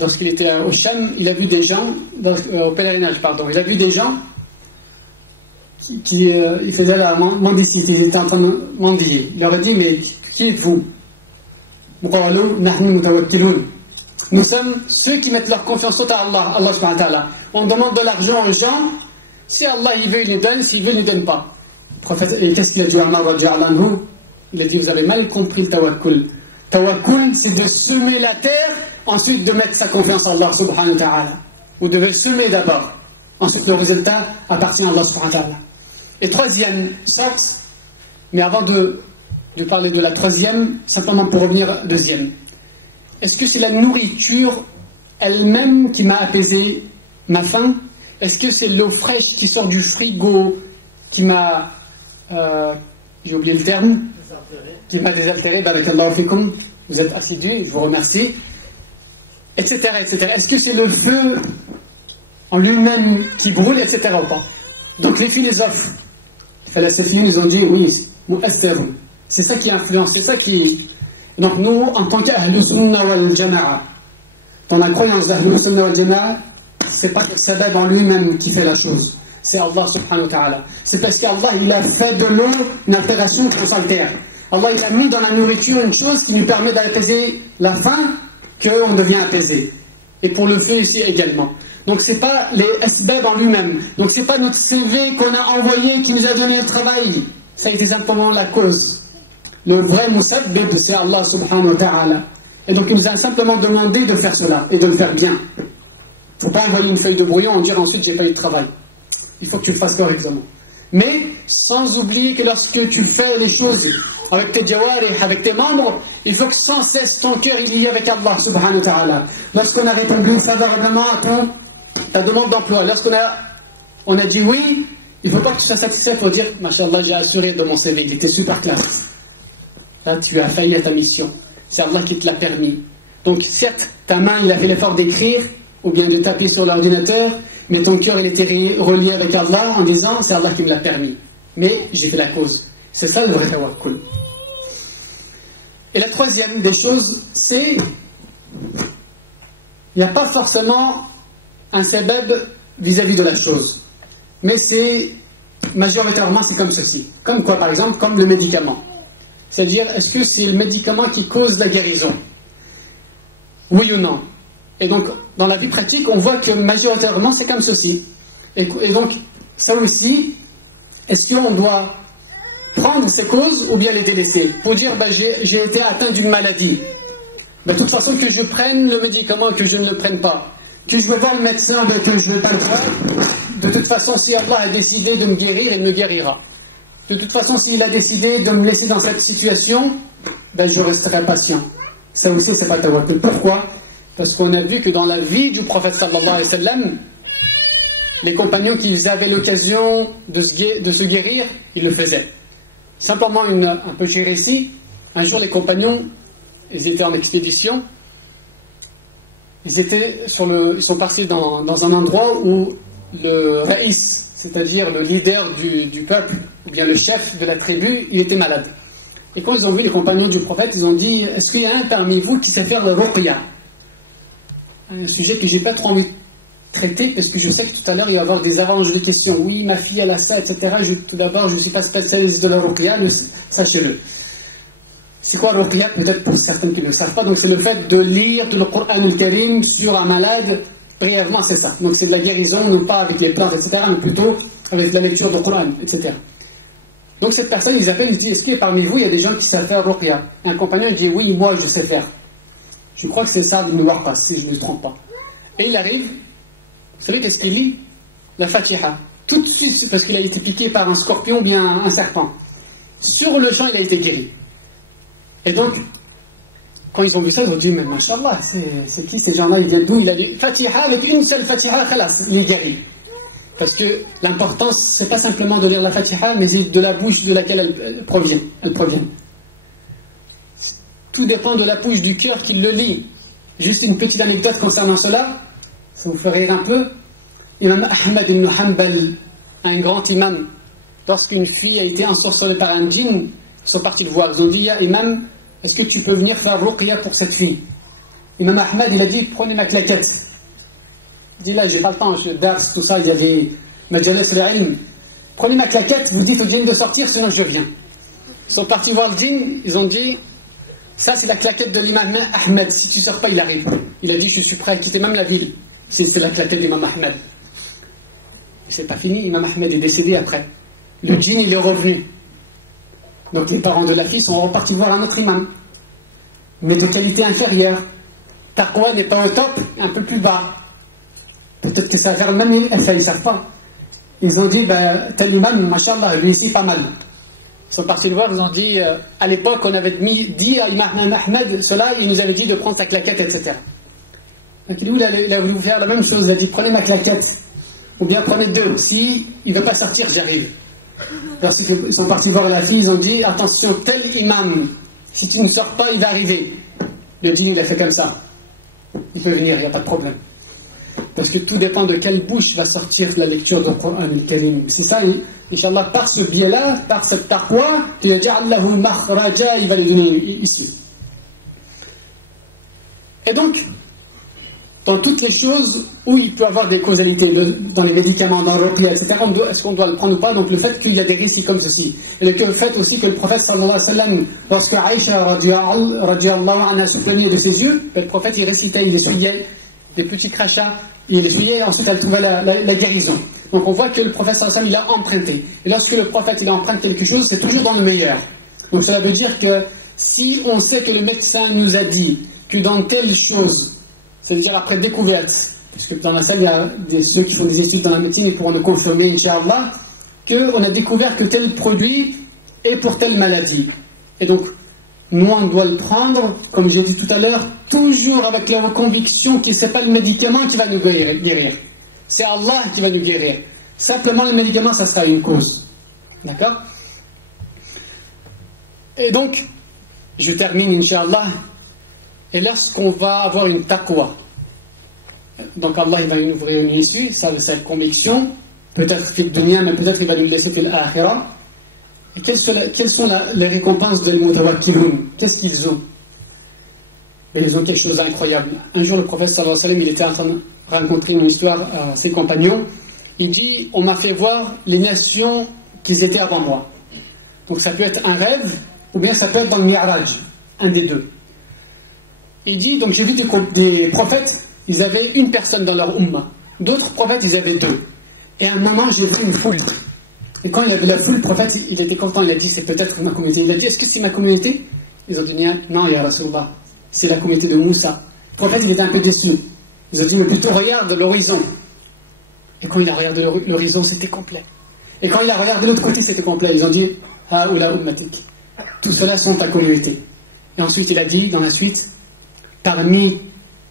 lorsqu'il était au Sham, il a vu des gens, au pèlerinage, pardon, il a vu des gens qui faisaient la mendicité, ils étaient en train de mendier. Il leur a dit, mais qui êtes-vous? Nous sommes ceux qui mettent leur confiance à Allah, Allah subhanahu wa ta'ala. On demande de l'argent aux gens, si Allah il veut, il les donne, s'il veut, il ne les donne pas. Et qu'est-ce qu'il a dit Omar radiyallahu anhu? Il a dit, vous avez mal compris le tawakkul. Tawakkul, c'est de semer la terre, ensuite de mettre sa confiance à Allah subhanahu wa ta'ala. Vous devez semer d'abord. Ensuite, le résultat appartient à Allah subhanahu wa ta'ala. Et troisième sorte, mais avant de parler de la troisième, simplement pour revenir à la deuxième. Est-ce que c'est la nourriture elle-même qui m'a apaisé ma faim? Est-ce que c'est l'eau fraîche qui sort du frigo qui m'a... j'ai oublié le terme. Qui m'a désaltéré, barakallahu fikum, vous êtes assidus, je vous remercie, etc., etc. Est-ce que c'est le feu en lui-même qui brûle, etc. ou pas? Donc les philosophes, ils ont dit, oui, c'est ça qui influence, c'est ça qui... Donc nous, en tant qu'Ahlus Sunnah wal Jama'a, dans la croyance d'Ahlus Sunnah wal Jama'a, c'est pas le sabab en lui-même qui fait la chose, c'est Allah subhanahu wa ta'ala. C'est parce qu'Allah, il a fait de l'eau une altération qui s'altère. Allah il a mis dans la nourriture une chose qui nous permet d'apaiser la faim, qu'on devient apaisé. Et pour le feu ici également. Donc c'est pas les asbab en lui-même. Donc c'est pas notre CV qu'on a envoyé qui nous a donné le travail. Ça a été simplement la cause. Le vrai musabbib, c'est Allah subhanahu wa ta'ala. Et donc il nous a simplement demandé de faire cela et de le faire bien. Il ne faut pas envoyer une feuille de brouillon et dire ensuite j'ai pas eu de travail. Il faut que tu le fasses correctement. Mais sans oublier que lorsque tu fais les choses avec tes jawarih, avec tes membres, il faut que sans cesse ton cœur il y ait avec Allah subhanahu wa ta'ala. Lorsqu'on a répondu favorablement à ta demande d'emploi, lorsqu'on a dit oui, il ne faut pas que tu sois satisfait pour dire Masha'Allah, j'ai assuré de mon CV, il était super classe. Là, tu as failli à ta mission. C'est Allah qui te l'a permis. Donc, certes, ta main, il a fait l'effort d'écrire ou bien de taper sur l'ordinateur, mais ton cœur, il était relié avec Allah en disant c'est Allah qui me l'a permis. Mais j'ai fait la cause. C'est ça le vrai tawakkul. Et la troisième des choses, c'est il n'y a pas forcément un sabab vis-à-vis de la chose. Mais c'est, majoritairement, c'est comme ceci. Comme quoi, par exemple, comme le médicament. C'est-à-dire, est-ce que c'est le médicament qui cause la guérison? Oui ou non? Et donc, dans la vie pratique, on voit que majoritairement, c'est comme ceci. Et donc, ça aussi, est-ce qu'on doit prendre ces causes ou bien les délaisser? Pour dire, j'ai été atteint d'une maladie. De toute façon, que je prenne le médicament, que je ne le prenne pas. Que je veux voir le médecin, que je ne veux pas le faire. De toute façon, si Allah a décidé de me guérir, il me guérira. De toute façon, s'il a décidé de me laisser dans cette situation, je resterai patient. Ça aussi, c'est pas tawakkul. Pourquoi? Parce qu'on a vu que dans la vie du prophète sallallahu alayhi wa sallam, les compagnons qui avaient l'occasion de se guérir, ils le faisaient. Simplement un petit récit. Un jour, les compagnons, ils étaient en expédition. Ils sont partis dans un endroit où le raïs, c'est-à-dire le leader du peuple, ou bien le chef de la tribu, il était malade. Et quand ils ont vu les compagnons du prophète, ils ont dit « Est-ce qu'il y a un parmi vous qui sait faire le ruqya ?» Un sujet que j'ai pas trop envie de traiter, parce que je sais que tout à l'heure, il va y avoir des avalanches de questions. Oui, ma fille, elle a ça, etc. Tout d'abord, je ne suis pas spécialiste de la ruqya, sachez-le. C'est quoi le ruqya? Peut-être pour certains qui ne le savent pas. Donc c'est le fait de lire le Coran al-Karim sur un malade. Brièvement, c'est ça. Donc c'est de la guérison, non pas avec les plantes, etc., mais plutôt avec la lecture du Coran, etc. Donc cette personne, ils appellent, ils disent, est-ce que parmi vous, il y a des gens qui savent faire ruqya? Et un compagnon, il dit, oui, moi, je sais faire. Je crois que c'est ça, de me voir pas, si je ne me trompe pas. Et il arrive, vous savez qu'est-ce qu'il lit? La Fatiha. Tout de suite, parce qu'il a été piqué par un scorpion ou bien un serpent. Sur le champ, il a été guéri. Et donc, quand ils ont vu ça, ils ont dit, mais Masha'Allah, c'est qui ces gens-là? Ils viennent d'où? Il a dit Fatiha, avec une seule Fatiha, khalas, il est guéri. Parce que l'importance, c'est pas simplement de lire la Fatiha, mais c'est de la bouche de laquelle elle provient. Tout dépend de la bouche du cœur qui le lit. Juste une petite anecdote concernant cela, ça vous fait rire un peu. Imam Ahmad ibn Hanbal, un grand imam, lorsqu'une fille a été ensorcelée par un djinn, ils sont partis le voir. Ils ont dit, ya imam, est-ce que tu peux venir faire ruqya pour cette fille? Imam Ahmad, il a dit, prenez ma claquette. Il dit, là, j'ai pas le temps, dars, tout ça, il y avait majalis al-ilm. Prenez ma claquette, vous dites au djinn de sortir, sinon je viens. Ils sont partis voir le djinn, ils ont dit, ça c'est la claquette de l'imam Ahmed, si tu ne sors pas, il arrive. Il a dit, je suis prêt à quitter même la ville. C'est la claquette d'imam Ahmed. C'est pas fini, imam Ahmed est décédé après. Le djinn, il est revenu. Donc les parents de la fille sont repartis voir un autre imam, mais de qualité inférieure. Taqwa n'est pas au top, un peu plus bas. Peut-être que ça va faire le même effet, ils ne savent pas. Ils ont dit, tel imam, mashallah, lui ici pas mal. Ils sont partis le voir, ils ont dit, à l'époque, on avait dit à imam Ahmed cela, il nous avait dit de prendre sa claquette, etc. Donc lui, il a voulu faire la même chose, il a dit, prenez ma claquette, ou bien prenez deux. Si il ne veut pas sortir, j'arrive. Lorsqu'ils sont partis voir la fille, ils ont dit, attention, tel imam, si tu ne sors pas, il va arriver. Le djinn, il a fait comme ça. Il peut venir, il n'y a pas de problème. Parce que tout dépend de quelle bouche va sortir la lecture du Coran al-Karim. C'est ça, Inch'Allah, par ce biais-là, par cette taqwa, il va lui donner ici. Et donc, dans toutes les choses où il peut y avoir des causalités, dans les médicaments, dans le ruqya, etc., est-ce qu'on doit le prendre ou pas? Donc le fait qu'il y a des récits comme ceci. Et le fait aussi que le prophète sallallahu alayhi wa sallam, lorsque Aïcha radiallahu anha se plaignait de ses yeux, le prophète il récitait, il essuyait des petits crachats il essuyait, et ensuite elle trouvait la guérison. Donc on voit que le prophète sallallahu alayhi wa sallam, il a emprunté. Et lorsque le prophète il emprunte quelque chose, c'est toujours dans le meilleur. Donc cela veut dire que si on sait que le médecin nous a dit que dans telle chose, c'est-à-dire après découverte, parce que dans la salle il y a ceux qui font des études dans la médecine, ils pourront le confirmer, Inch'Allah, qu'on a découvert que tel produit est pour telle maladie. Et donc, nous on doit le prendre, comme j'ai dit tout à l'heure, toujours avec la conviction que ce n'est pas le médicament qui va nous guérir. C'est Allah qui va nous guérir. Simplement le médicament, ça sera une cause. D'accord? Et donc, je termine, Inch'Allah. Et lorsqu'on va avoir une taqwa, donc Allah il va nous ouvrir une issue, ça c'est cette conviction, peut-être fil dunya, mais peut-être il va nous laisser fil akhira. Et quelles sont les récompenses de l'mutawakkilun? Qu'est-ce qu'ils ont? Et ils ont quelque chose d'incroyable. Un jour, le prophète sallallahu alayhi wa sallam, il était en train de raconter une histoire à ses compagnons. Il dit, on m'a fait voir les nations qui étaient avant moi. Donc ça peut être un rêve, ou bien ça peut être dans le Mi'raj, un des deux. Il dit, donc j'ai vu des prophètes, ils avaient une personne dans leur ummah. D'autres prophètes, ils avaient deux. Et à un moment, j'ai vu une foule. Et quand il a vu la foule, le prophète, il était content, il a dit, c'est peut-être ma communauté. Il a dit, est-ce que c'est ma communauté? Ils ont dit, non, ya Rasulullah, c'est la communauté de Moussa. Le prophète, il était un peu déçu. Ils ont dit, mais plutôt regarde l'horizon. Et quand il a regardé l'horizon, c'était complet. Et quand il a regardé de l'autre côté, c'était complet. Ils ont dit, Haoula ummatik. Tout cela sont ta communauté. Et ensuite, il a dit, dans la suite, parmi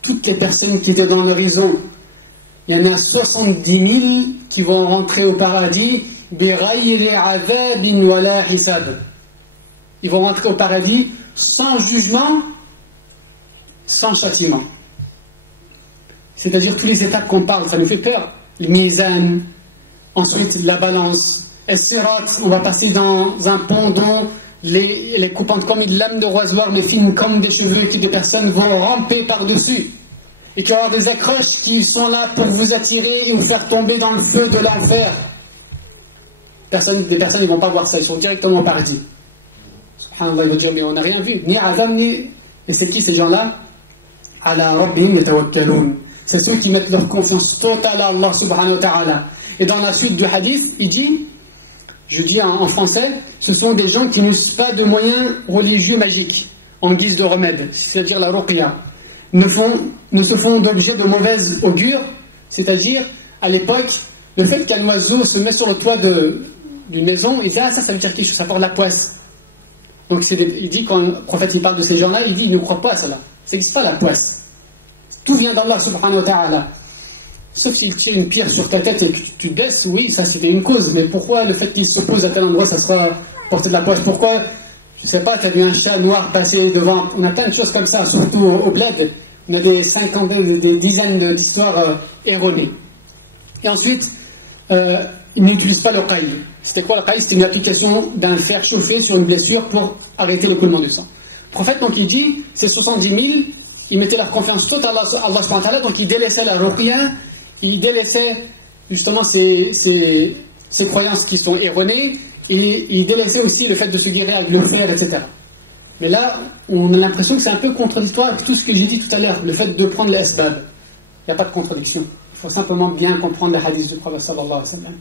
toutes les personnes qui étaient dans l'horizon, il y en a 70 000 qui vont rentrer au paradis. Ils vont rentrer au paradis sans jugement, sans châtiment. C'est-à-dire toutes les étapes qu'on parle, ça nous fait peur. Le mizan, ensuite la balance, et sirat, on va passer dans un pont dont les coupantes comme une lame de rasoir, les fines comme des cheveux, et que des personnes vont ramper par-dessus. Et qu'il va y avoir des accroches qui sont là pour vous attirer et vous faire tomber dans le feu de l'enfer. Des personnes ne vont pas voir ça, ils sont directement au paradis. Subhanallah, il va dire, mais on n'a rien vu, ni Adam, ni... Et c'est qui ces gens-là? Ala rabbihim yatawakkalun. C'est ceux qui mettent leur confiance totale à Allah subhanahu wa ta'ala. Et dans la suite du hadith, il dit, je dis en français, ce sont des gens qui n'usent pas de moyens religieux magiques, en guise de remède, c'est-à-dire la ruqya. Ne se font d'objet de mauvaise augure, c'est-à-dire, à l'époque, le fait qu'un oiseau se met sur le toit d'une maison, il dit, ça veut dire quelque chose, ça porte la poisse. Donc il dit, quand le prophète il parle de ces gens-là, il dit, il ne croit pas à cela. Ça n'existe pas la poisse. Tout vient d'Allah subhanahu wa ta'ala. Sauf s'il tire une pierre sur ta tête et que tu te baisses, oui, ça c'était une cause. Mais pourquoi le fait qu'il se pose à tel endroit, ça sera porter de la poisse? Pourquoi, je ne sais pas, tu as vu un chat noir passer devant? On a plein de choses comme ça, surtout au bled. On a des dizaines d'histoires erronées. Et ensuite, ils n'utilisent pas le qaïl. C'était quoi le qaïl? C'était une application d'un fer chauffé sur une blessure pour arrêter le coulement du sang. Le prophète, donc, il dit, ces 70 000, ils mettaient leur confiance totale à Allah subhanahu wa ta'ala, donc ils délaissaient la ruqya, ils délaissaient justement ces croyances qui sont erronées, et ils délaissaient aussi le fait de se guérir avec le fer, etc. Mais là, on a l'impression que c'est un peu contradictoire avec tout ce que j'ai dit tout à l'heure, le fait de prendre les asbab. Il n'y a pas de contradiction. Il faut simplement bien comprendre les hadiths du prophète sallallahu alayhi wa sallam.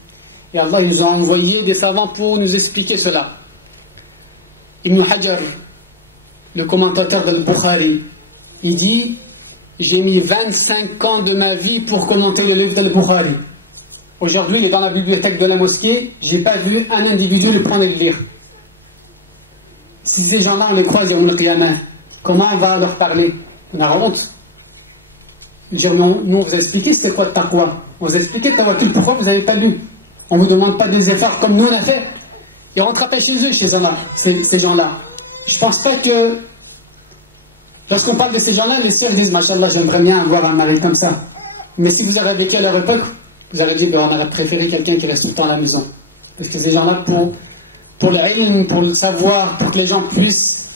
Et Allah, il nous a envoyé des savants pour nous expliquer cela. Ibn Hajar, le commentateur de Bukhari, il dit, j'ai mis 25 ans de ma vie pour commenter le livre d'Al-Bukhari. Aujourd'hui, il est dans la bibliothèque de la mosquée, j'ai pas vu un individu le prendre et le lire. Si ces gens-là, on les croise et on le qiyamah, comment on va leur parler? On a honte. Dire, nous, on vous a expliqué c'est quoi le taqwa. On vous a expliqué tawakkul, pourquoi vous n'avez pas lu? On ne vous demande pas des efforts comme nous on a fait. Ils rentrent pas chez eux, ces gens-là. Je ne pense pas que, lorsqu'on parle de ces gens-là, les sœurs disent, Machallah, j'aimerais bien avoir un mari comme ça. Mais si vous avez vécu à leur époque, vous aurez dit, on aurait préféré quelqu'un qui reste tout le temps à la maison. Parce que ces gens-là, pour le ilm, pour le savoir, pour que les gens puissent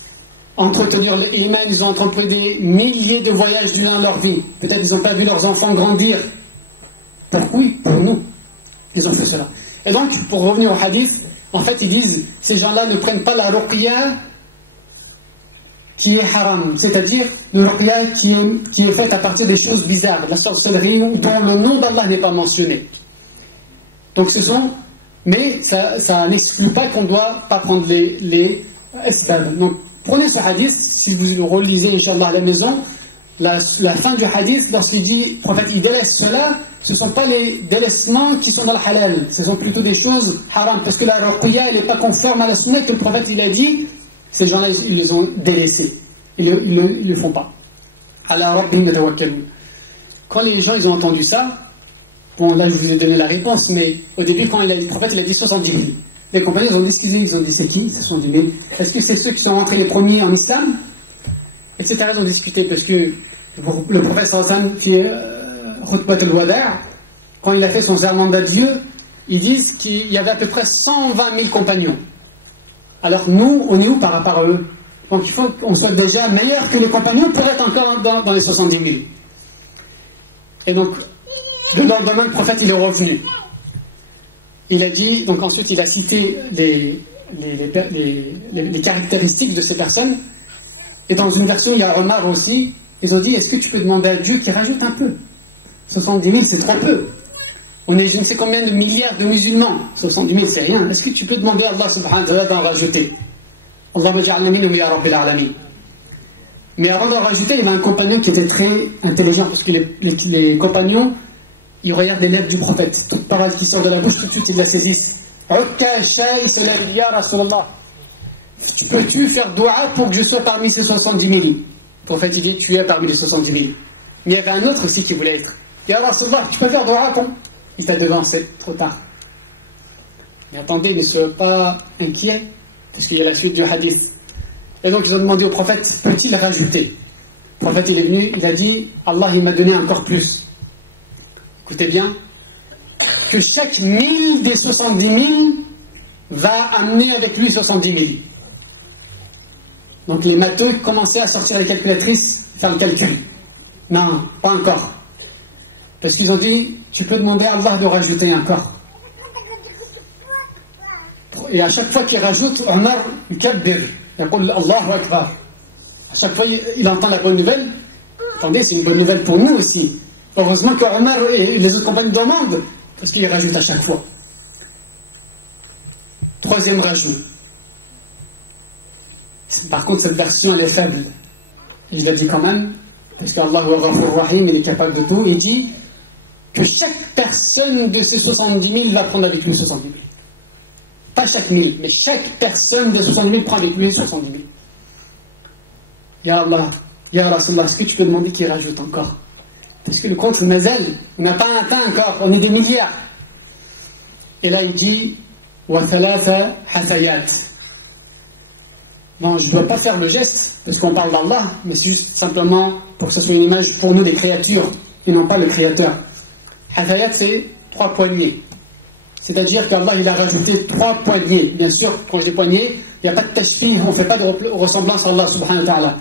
entretenir l'iman, ils ont entrepris des milliers de voyages durant leur vie. Peut-être ils n'ont pas vu leurs enfants grandir. Oui, pour nous, ils ont fait cela. Et donc, pour revenir au hadith, en fait, ils disent, ces gens-là ne prennent pas la ruqya qui est haram, c'est-à-dire le ruqya qui est faite à partir des choses bizarres, de la sorcellerie dont le nom d'Allah n'est pas mentionné. Donc mais ça n'exclut pas qu'on ne doit pas prendre les asbab. Donc prenez ce hadith, si vous le relisez Inch'Allah à la maison, la fin du hadith, lorsqu'il dit, le prophète il délaisse cela, ce ne sont pas les délaissements qui sont dans le halal, ce sont plutôt des choses haram, parce que la ruqya elle n'est pas conforme à la sunna que le prophète il a dit, ces gens-là ils les ont délaissés, ils ne le font pas. Ala rabbihim yatawakkalun. Quand les gens ils ont entendu ça, bon là je vous ai donné la réponse, mais au début quand le prophète il a dit 70 000, les compagnons ils ont discuté, ils ont dit c'est qui 70 000? Est-ce que c'est ceux qui sont rentrés les premiers en islam? Etc. Ils ont discuté parce que le prophète sallallahu alayhi wa sallam, Khutbat al-Wada', quand il a fait son serment d'adieu, ils disent qu'il y avait à peu près 120 000 compagnons. Alors nous, on est où par rapport à eux? Donc il faut qu'on soit déjà meilleur que les compagnons pour être encore dans les 70 000. Et donc, le lendemain, le prophète il est revenu. Il a dit, donc ensuite il a cité les caractéristiques de ces personnes. Et dans une version, il y a Omar aussi. Ils ont dit, est-ce que tu peux demander à Dieu qu'il rajoute un peu? 70 000, c'est trop peu. On est je ne sais combien de milliards de musulmans. 70 000, c'est rien. Est-ce que tu peux demander à Allah subhanahu wa ta'ala d'en rajouter? Allahumma ja'alna minhum ya rabbil alamin. Mais avant d'en rajouter, il y avait un compagnon qui était très intelligent, parce que les compagnons, ils regardent les lèvres du prophète. Toute parole qui sort de la bouche, tout de suite, ils la saisissent. Ya Rasulallah. Peux-tu faire dua pour que je sois parmi ces 70 000? Le prophète il dit, tu es parmi les 70 000. Mais il y avait un autre aussi qui voulait être. Ya Rasulallah, tu peux faire dua pour? Il t'a devancé, trop tard. Mais attendez, ne soyez pas inquiets, parce qu'il y a la suite du hadith. Et donc ils ont demandé au prophète, peut-il rajouter? Le prophète il est venu, il a dit, Allah il m'a donné encore plus. Écoutez bien, que chaque 1000 des 70 000 va amener avec lui 70 000. Donc les matheux commençaient à sortir les calculatrices, faire le calcul. Non, pas encore. Parce qu'ils ont dit, tu peux demander à Allah de rajouter encore. Et à chaque fois qu'il rajoute, Omar, il kabbir, il dit Allahu Akbar. À chaque fois il entend la bonne nouvelle. Attendez, c'est une bonne nouvelle pour nous aussi. Heureusement que Omar et les autres compagnons demandent, parce qu'il rajoute à chaque fois. Troisième rajout. Par contre, cette version, elle est faible. Et je l'ai dit quand même, parce qu'Allah Rahim, il est capable de tout. Il dit que chaque personne de ces 70 000 va prendre avec lui 70 000. Pas chaque 1000, mais chaque personne des 70 000 prend avec lui 70 000. Ya Allah, Ya Rasulallah, est-ce que tu peux demander qu'il rajoute encore? Parce que le compte, c'est Mazel, on n'a pas atteint encore, on est des milliards. Et là, il dit Wa thalatha hathayat. Non, je ne dois pas faire le geste, parce qu'on parle d'Allah, mais c'est juste simplement pour que ce soit une image pour nous des créatures, et non pas le créateur. Hathayat, c'est 3 poignées. C'est-à-dire qu'Allah, il a rajouté 3 poignées. Bien sûr, quand je dis poignées, il n'y a pas de tashbih, on ne fait pas de ressemblance à Allah subhanahu wa ta'ala.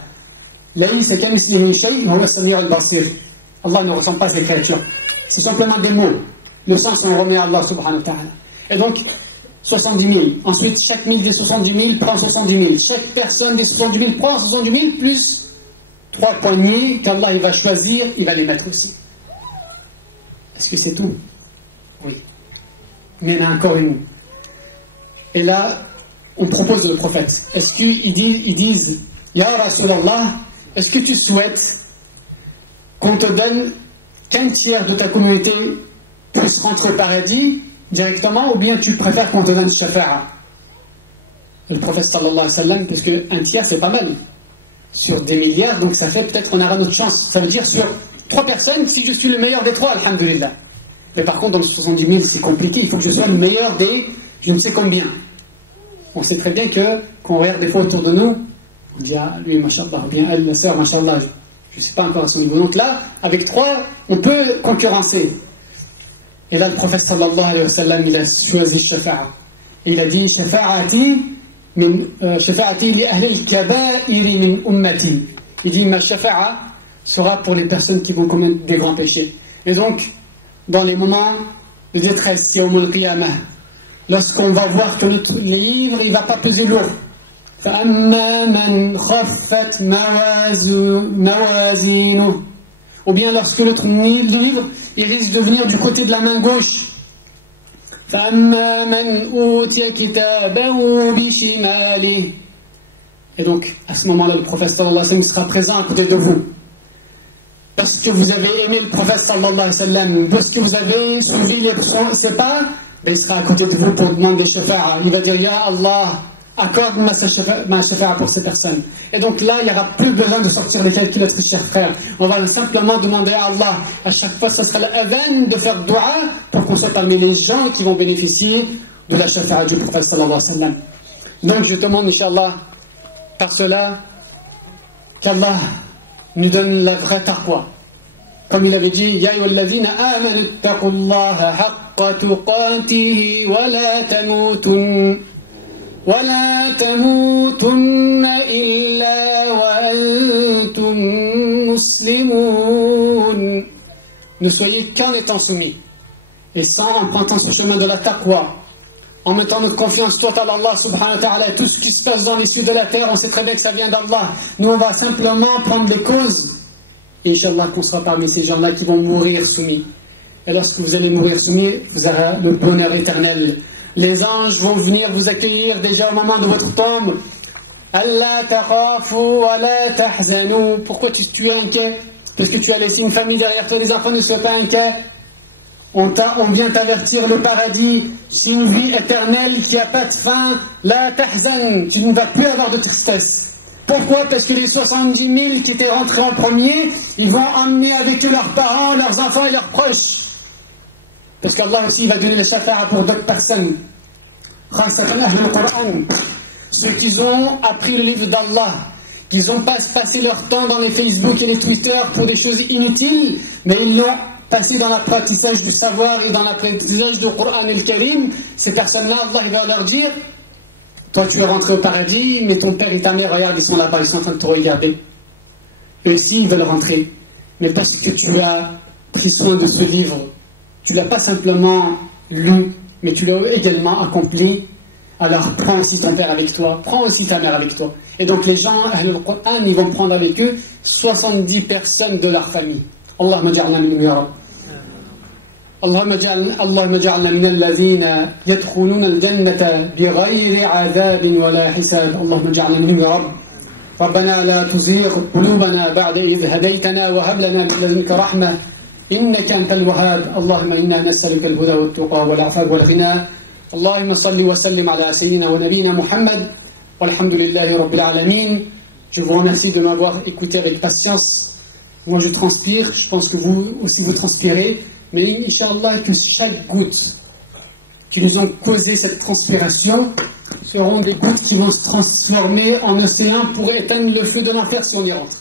Laysa kamithlihi shay'un wa huwa as-sami'u al-basir. Allah ne ressemble pas à ces créatures. C'est simplement des mots. Le sens, on remet à Allah subhanahu wa ta'ala. Et donc, 70 000. Ensuite, chaque 1000 des 70 000 prend 70 000. Chaque personne des 70 000 prend 70 000 plus 3 poignées qu'Allah il va choisir, il va les mettre aussi. Est-ce que c'est tout? Oui. Mais il y en a encore une. Et là, on propose le prophète. Est-ce qu'ils disent Ya Rasulallah, est-ce que tu souhaites qu'on te donne qu'un tiers de ta communauté puisse rentrer au paradis directement, ou bien tu préfères qu'on te donne shafa'a? Le prophète sallallahu alayhi wa sallam, parce qu'un tiers c'est pas mal sur des milliards, donc ça fait peut-être qu'on aura notre chance. Ça veut dire sur 3 personnes, si je suis le meilleur des 3, alhamdulillah. Mais par contre dans les 70 000 c'est compliqué, il faut que je sois le meilleur des je ne sais combien. On sait très bien que quand on regarde des fois autour de nous, on dit ah lui mashallah, ou bien elle la sœur mashallah, je ne sais pas encore à son niveau. Donc là, avec 3, on peut concurrencer. Et là, le prophète sallallahu alayhi wa sallam, il a choisi shafa'a. Et il a dit shafa'ati li ahli al-kaba'iri min ummati. Il dit ma shafa'a sera pour les personnes qui vont commettre des grands péchés. Et donc, dans les moments de détresse, yawm al-qiyamah, lorsqu'on va voir que notre livre, il ne va pas peser lourd, فأما من خفت موازينه. Ou bien lorsque l'autre livre, il risque de venir du côté de la main gauche. فأما من أوتي كتابه بشماله. Et donc, à ce moment-là, le prophète sallallahu alayhi wa sallam sera présent à côté de vous. Parce que vous avez aimé le prophète sallallahu alayhi wa sallam, parce que vous avez suivi ses pas, ben il sera à côté de vous pour demander shafa'a. Il va dire, Ya Allah, accorde ma shafa'a pour ces personnes. Et donc là, il n'y aura plus besoin de sortir les calculateurs, chers frères. On va simplement demander à Allah. À chaque fois, ce sera l'adhan de faire dua pour qu'on soit parmi les gens qui vont bénéficier de la shafa'a du prophète sallallahu alayhi wa sallam. Donc je demande, Inch'Allah, par cela, qu'Allah nous donne la vraie taqwa. Comme il avait dit, Ya ayyuhalladhina amanu ittaqullaha haqqa tuqatihi wa la tamutunna illa wa antum muslimun. Ne soyez qu'en étant soumis et sans empruntant ce chemin de la taqwa, en mettant notre confiance totale à Allah subhanahu wa ta'ala. Tout ce qui se passe dans les cieux de la terre, on sait très bien que ça vient d'Allah. Nous, on va simplement prendre les causes. Et Inch'Allah, qu'on sera parmi ces gens-là qui vont mourir soumis. Et lorsque vous allez mourir soumis, vous aurez le bonheur éternel. Les anges vont venir vous accueillir déjà au moment de votre tombe. Allah takhafu wa la tahzanu. Pourquoi tu es inquiet? Parce que tu as laissé une famille derrière toi, les enfants, ne soient pas inquiets. On vient t'avertir, le paradis, c'est une vie éternelle qui n'a pas de fin. La tahzan, tu ne vas plus avoir de tristesse. Pourquoi? Parce que les 70 000 qui étaient rentrés en premier, ils vont emmener avec eux leurs parents, leurs enfants et leurs proches. Parce qu'Allah aussi va donner le shafa'a pour d'autres personnes. Ceux qui ont appris le livre d'Allah, qui n'ont pas passé leur temps dans les Facebook et les Twitter pour des choses inutiles, mais ils l'ont passé dans l'apprentissage du savoir et dans l'apprentissage du Coran et le Karim. Ces personnes-là, Allah va leur dire, toi tu es rentré au paradis, mais ton père et ta mère, regarde, ils sont là-bas, ils sont en train de te regarder. Eux aussi, ils veulent rentrer. Mais parce que tu as pris soin de ce livre, tu ne l'as pas simplement lu, mais tu l'as également accompli, alors prends aussi ton père avec toi, prends aussi ta mère avec toi. Et donc les gens, Ahlul Qur'an, ils vont prendre avec eux 70 personnes de leur famille. Allahumma ja'alna minhum ya Rabb. اللهم اجعلنا من الذين يدخلون الجنة بغير عذاب ولا حساب. اللهم اجعلنا منهم يا رب. ربنا لا تزيغ قلوبنا بعد إذ هديتنا وهب لنا من لدنك رحمة إنك أنت الوهاب. اللهم إنا نسألك الهدى والتقى والعفاف والغنى. اللهم صل وسلم على سيدنا ونبينا محمد والحمد لله رب العالمين. Je vous remercie de m'avoir écouté avec patience. Moi je transpire, je pense que vous aussi vous transpirez. Mais Inch'Allah, que chaque goutte qui nous ont causé cette transpiration seront des gouttes qui vont se transformer en océan pour éteindre le feu de l'enfer si on y rentre.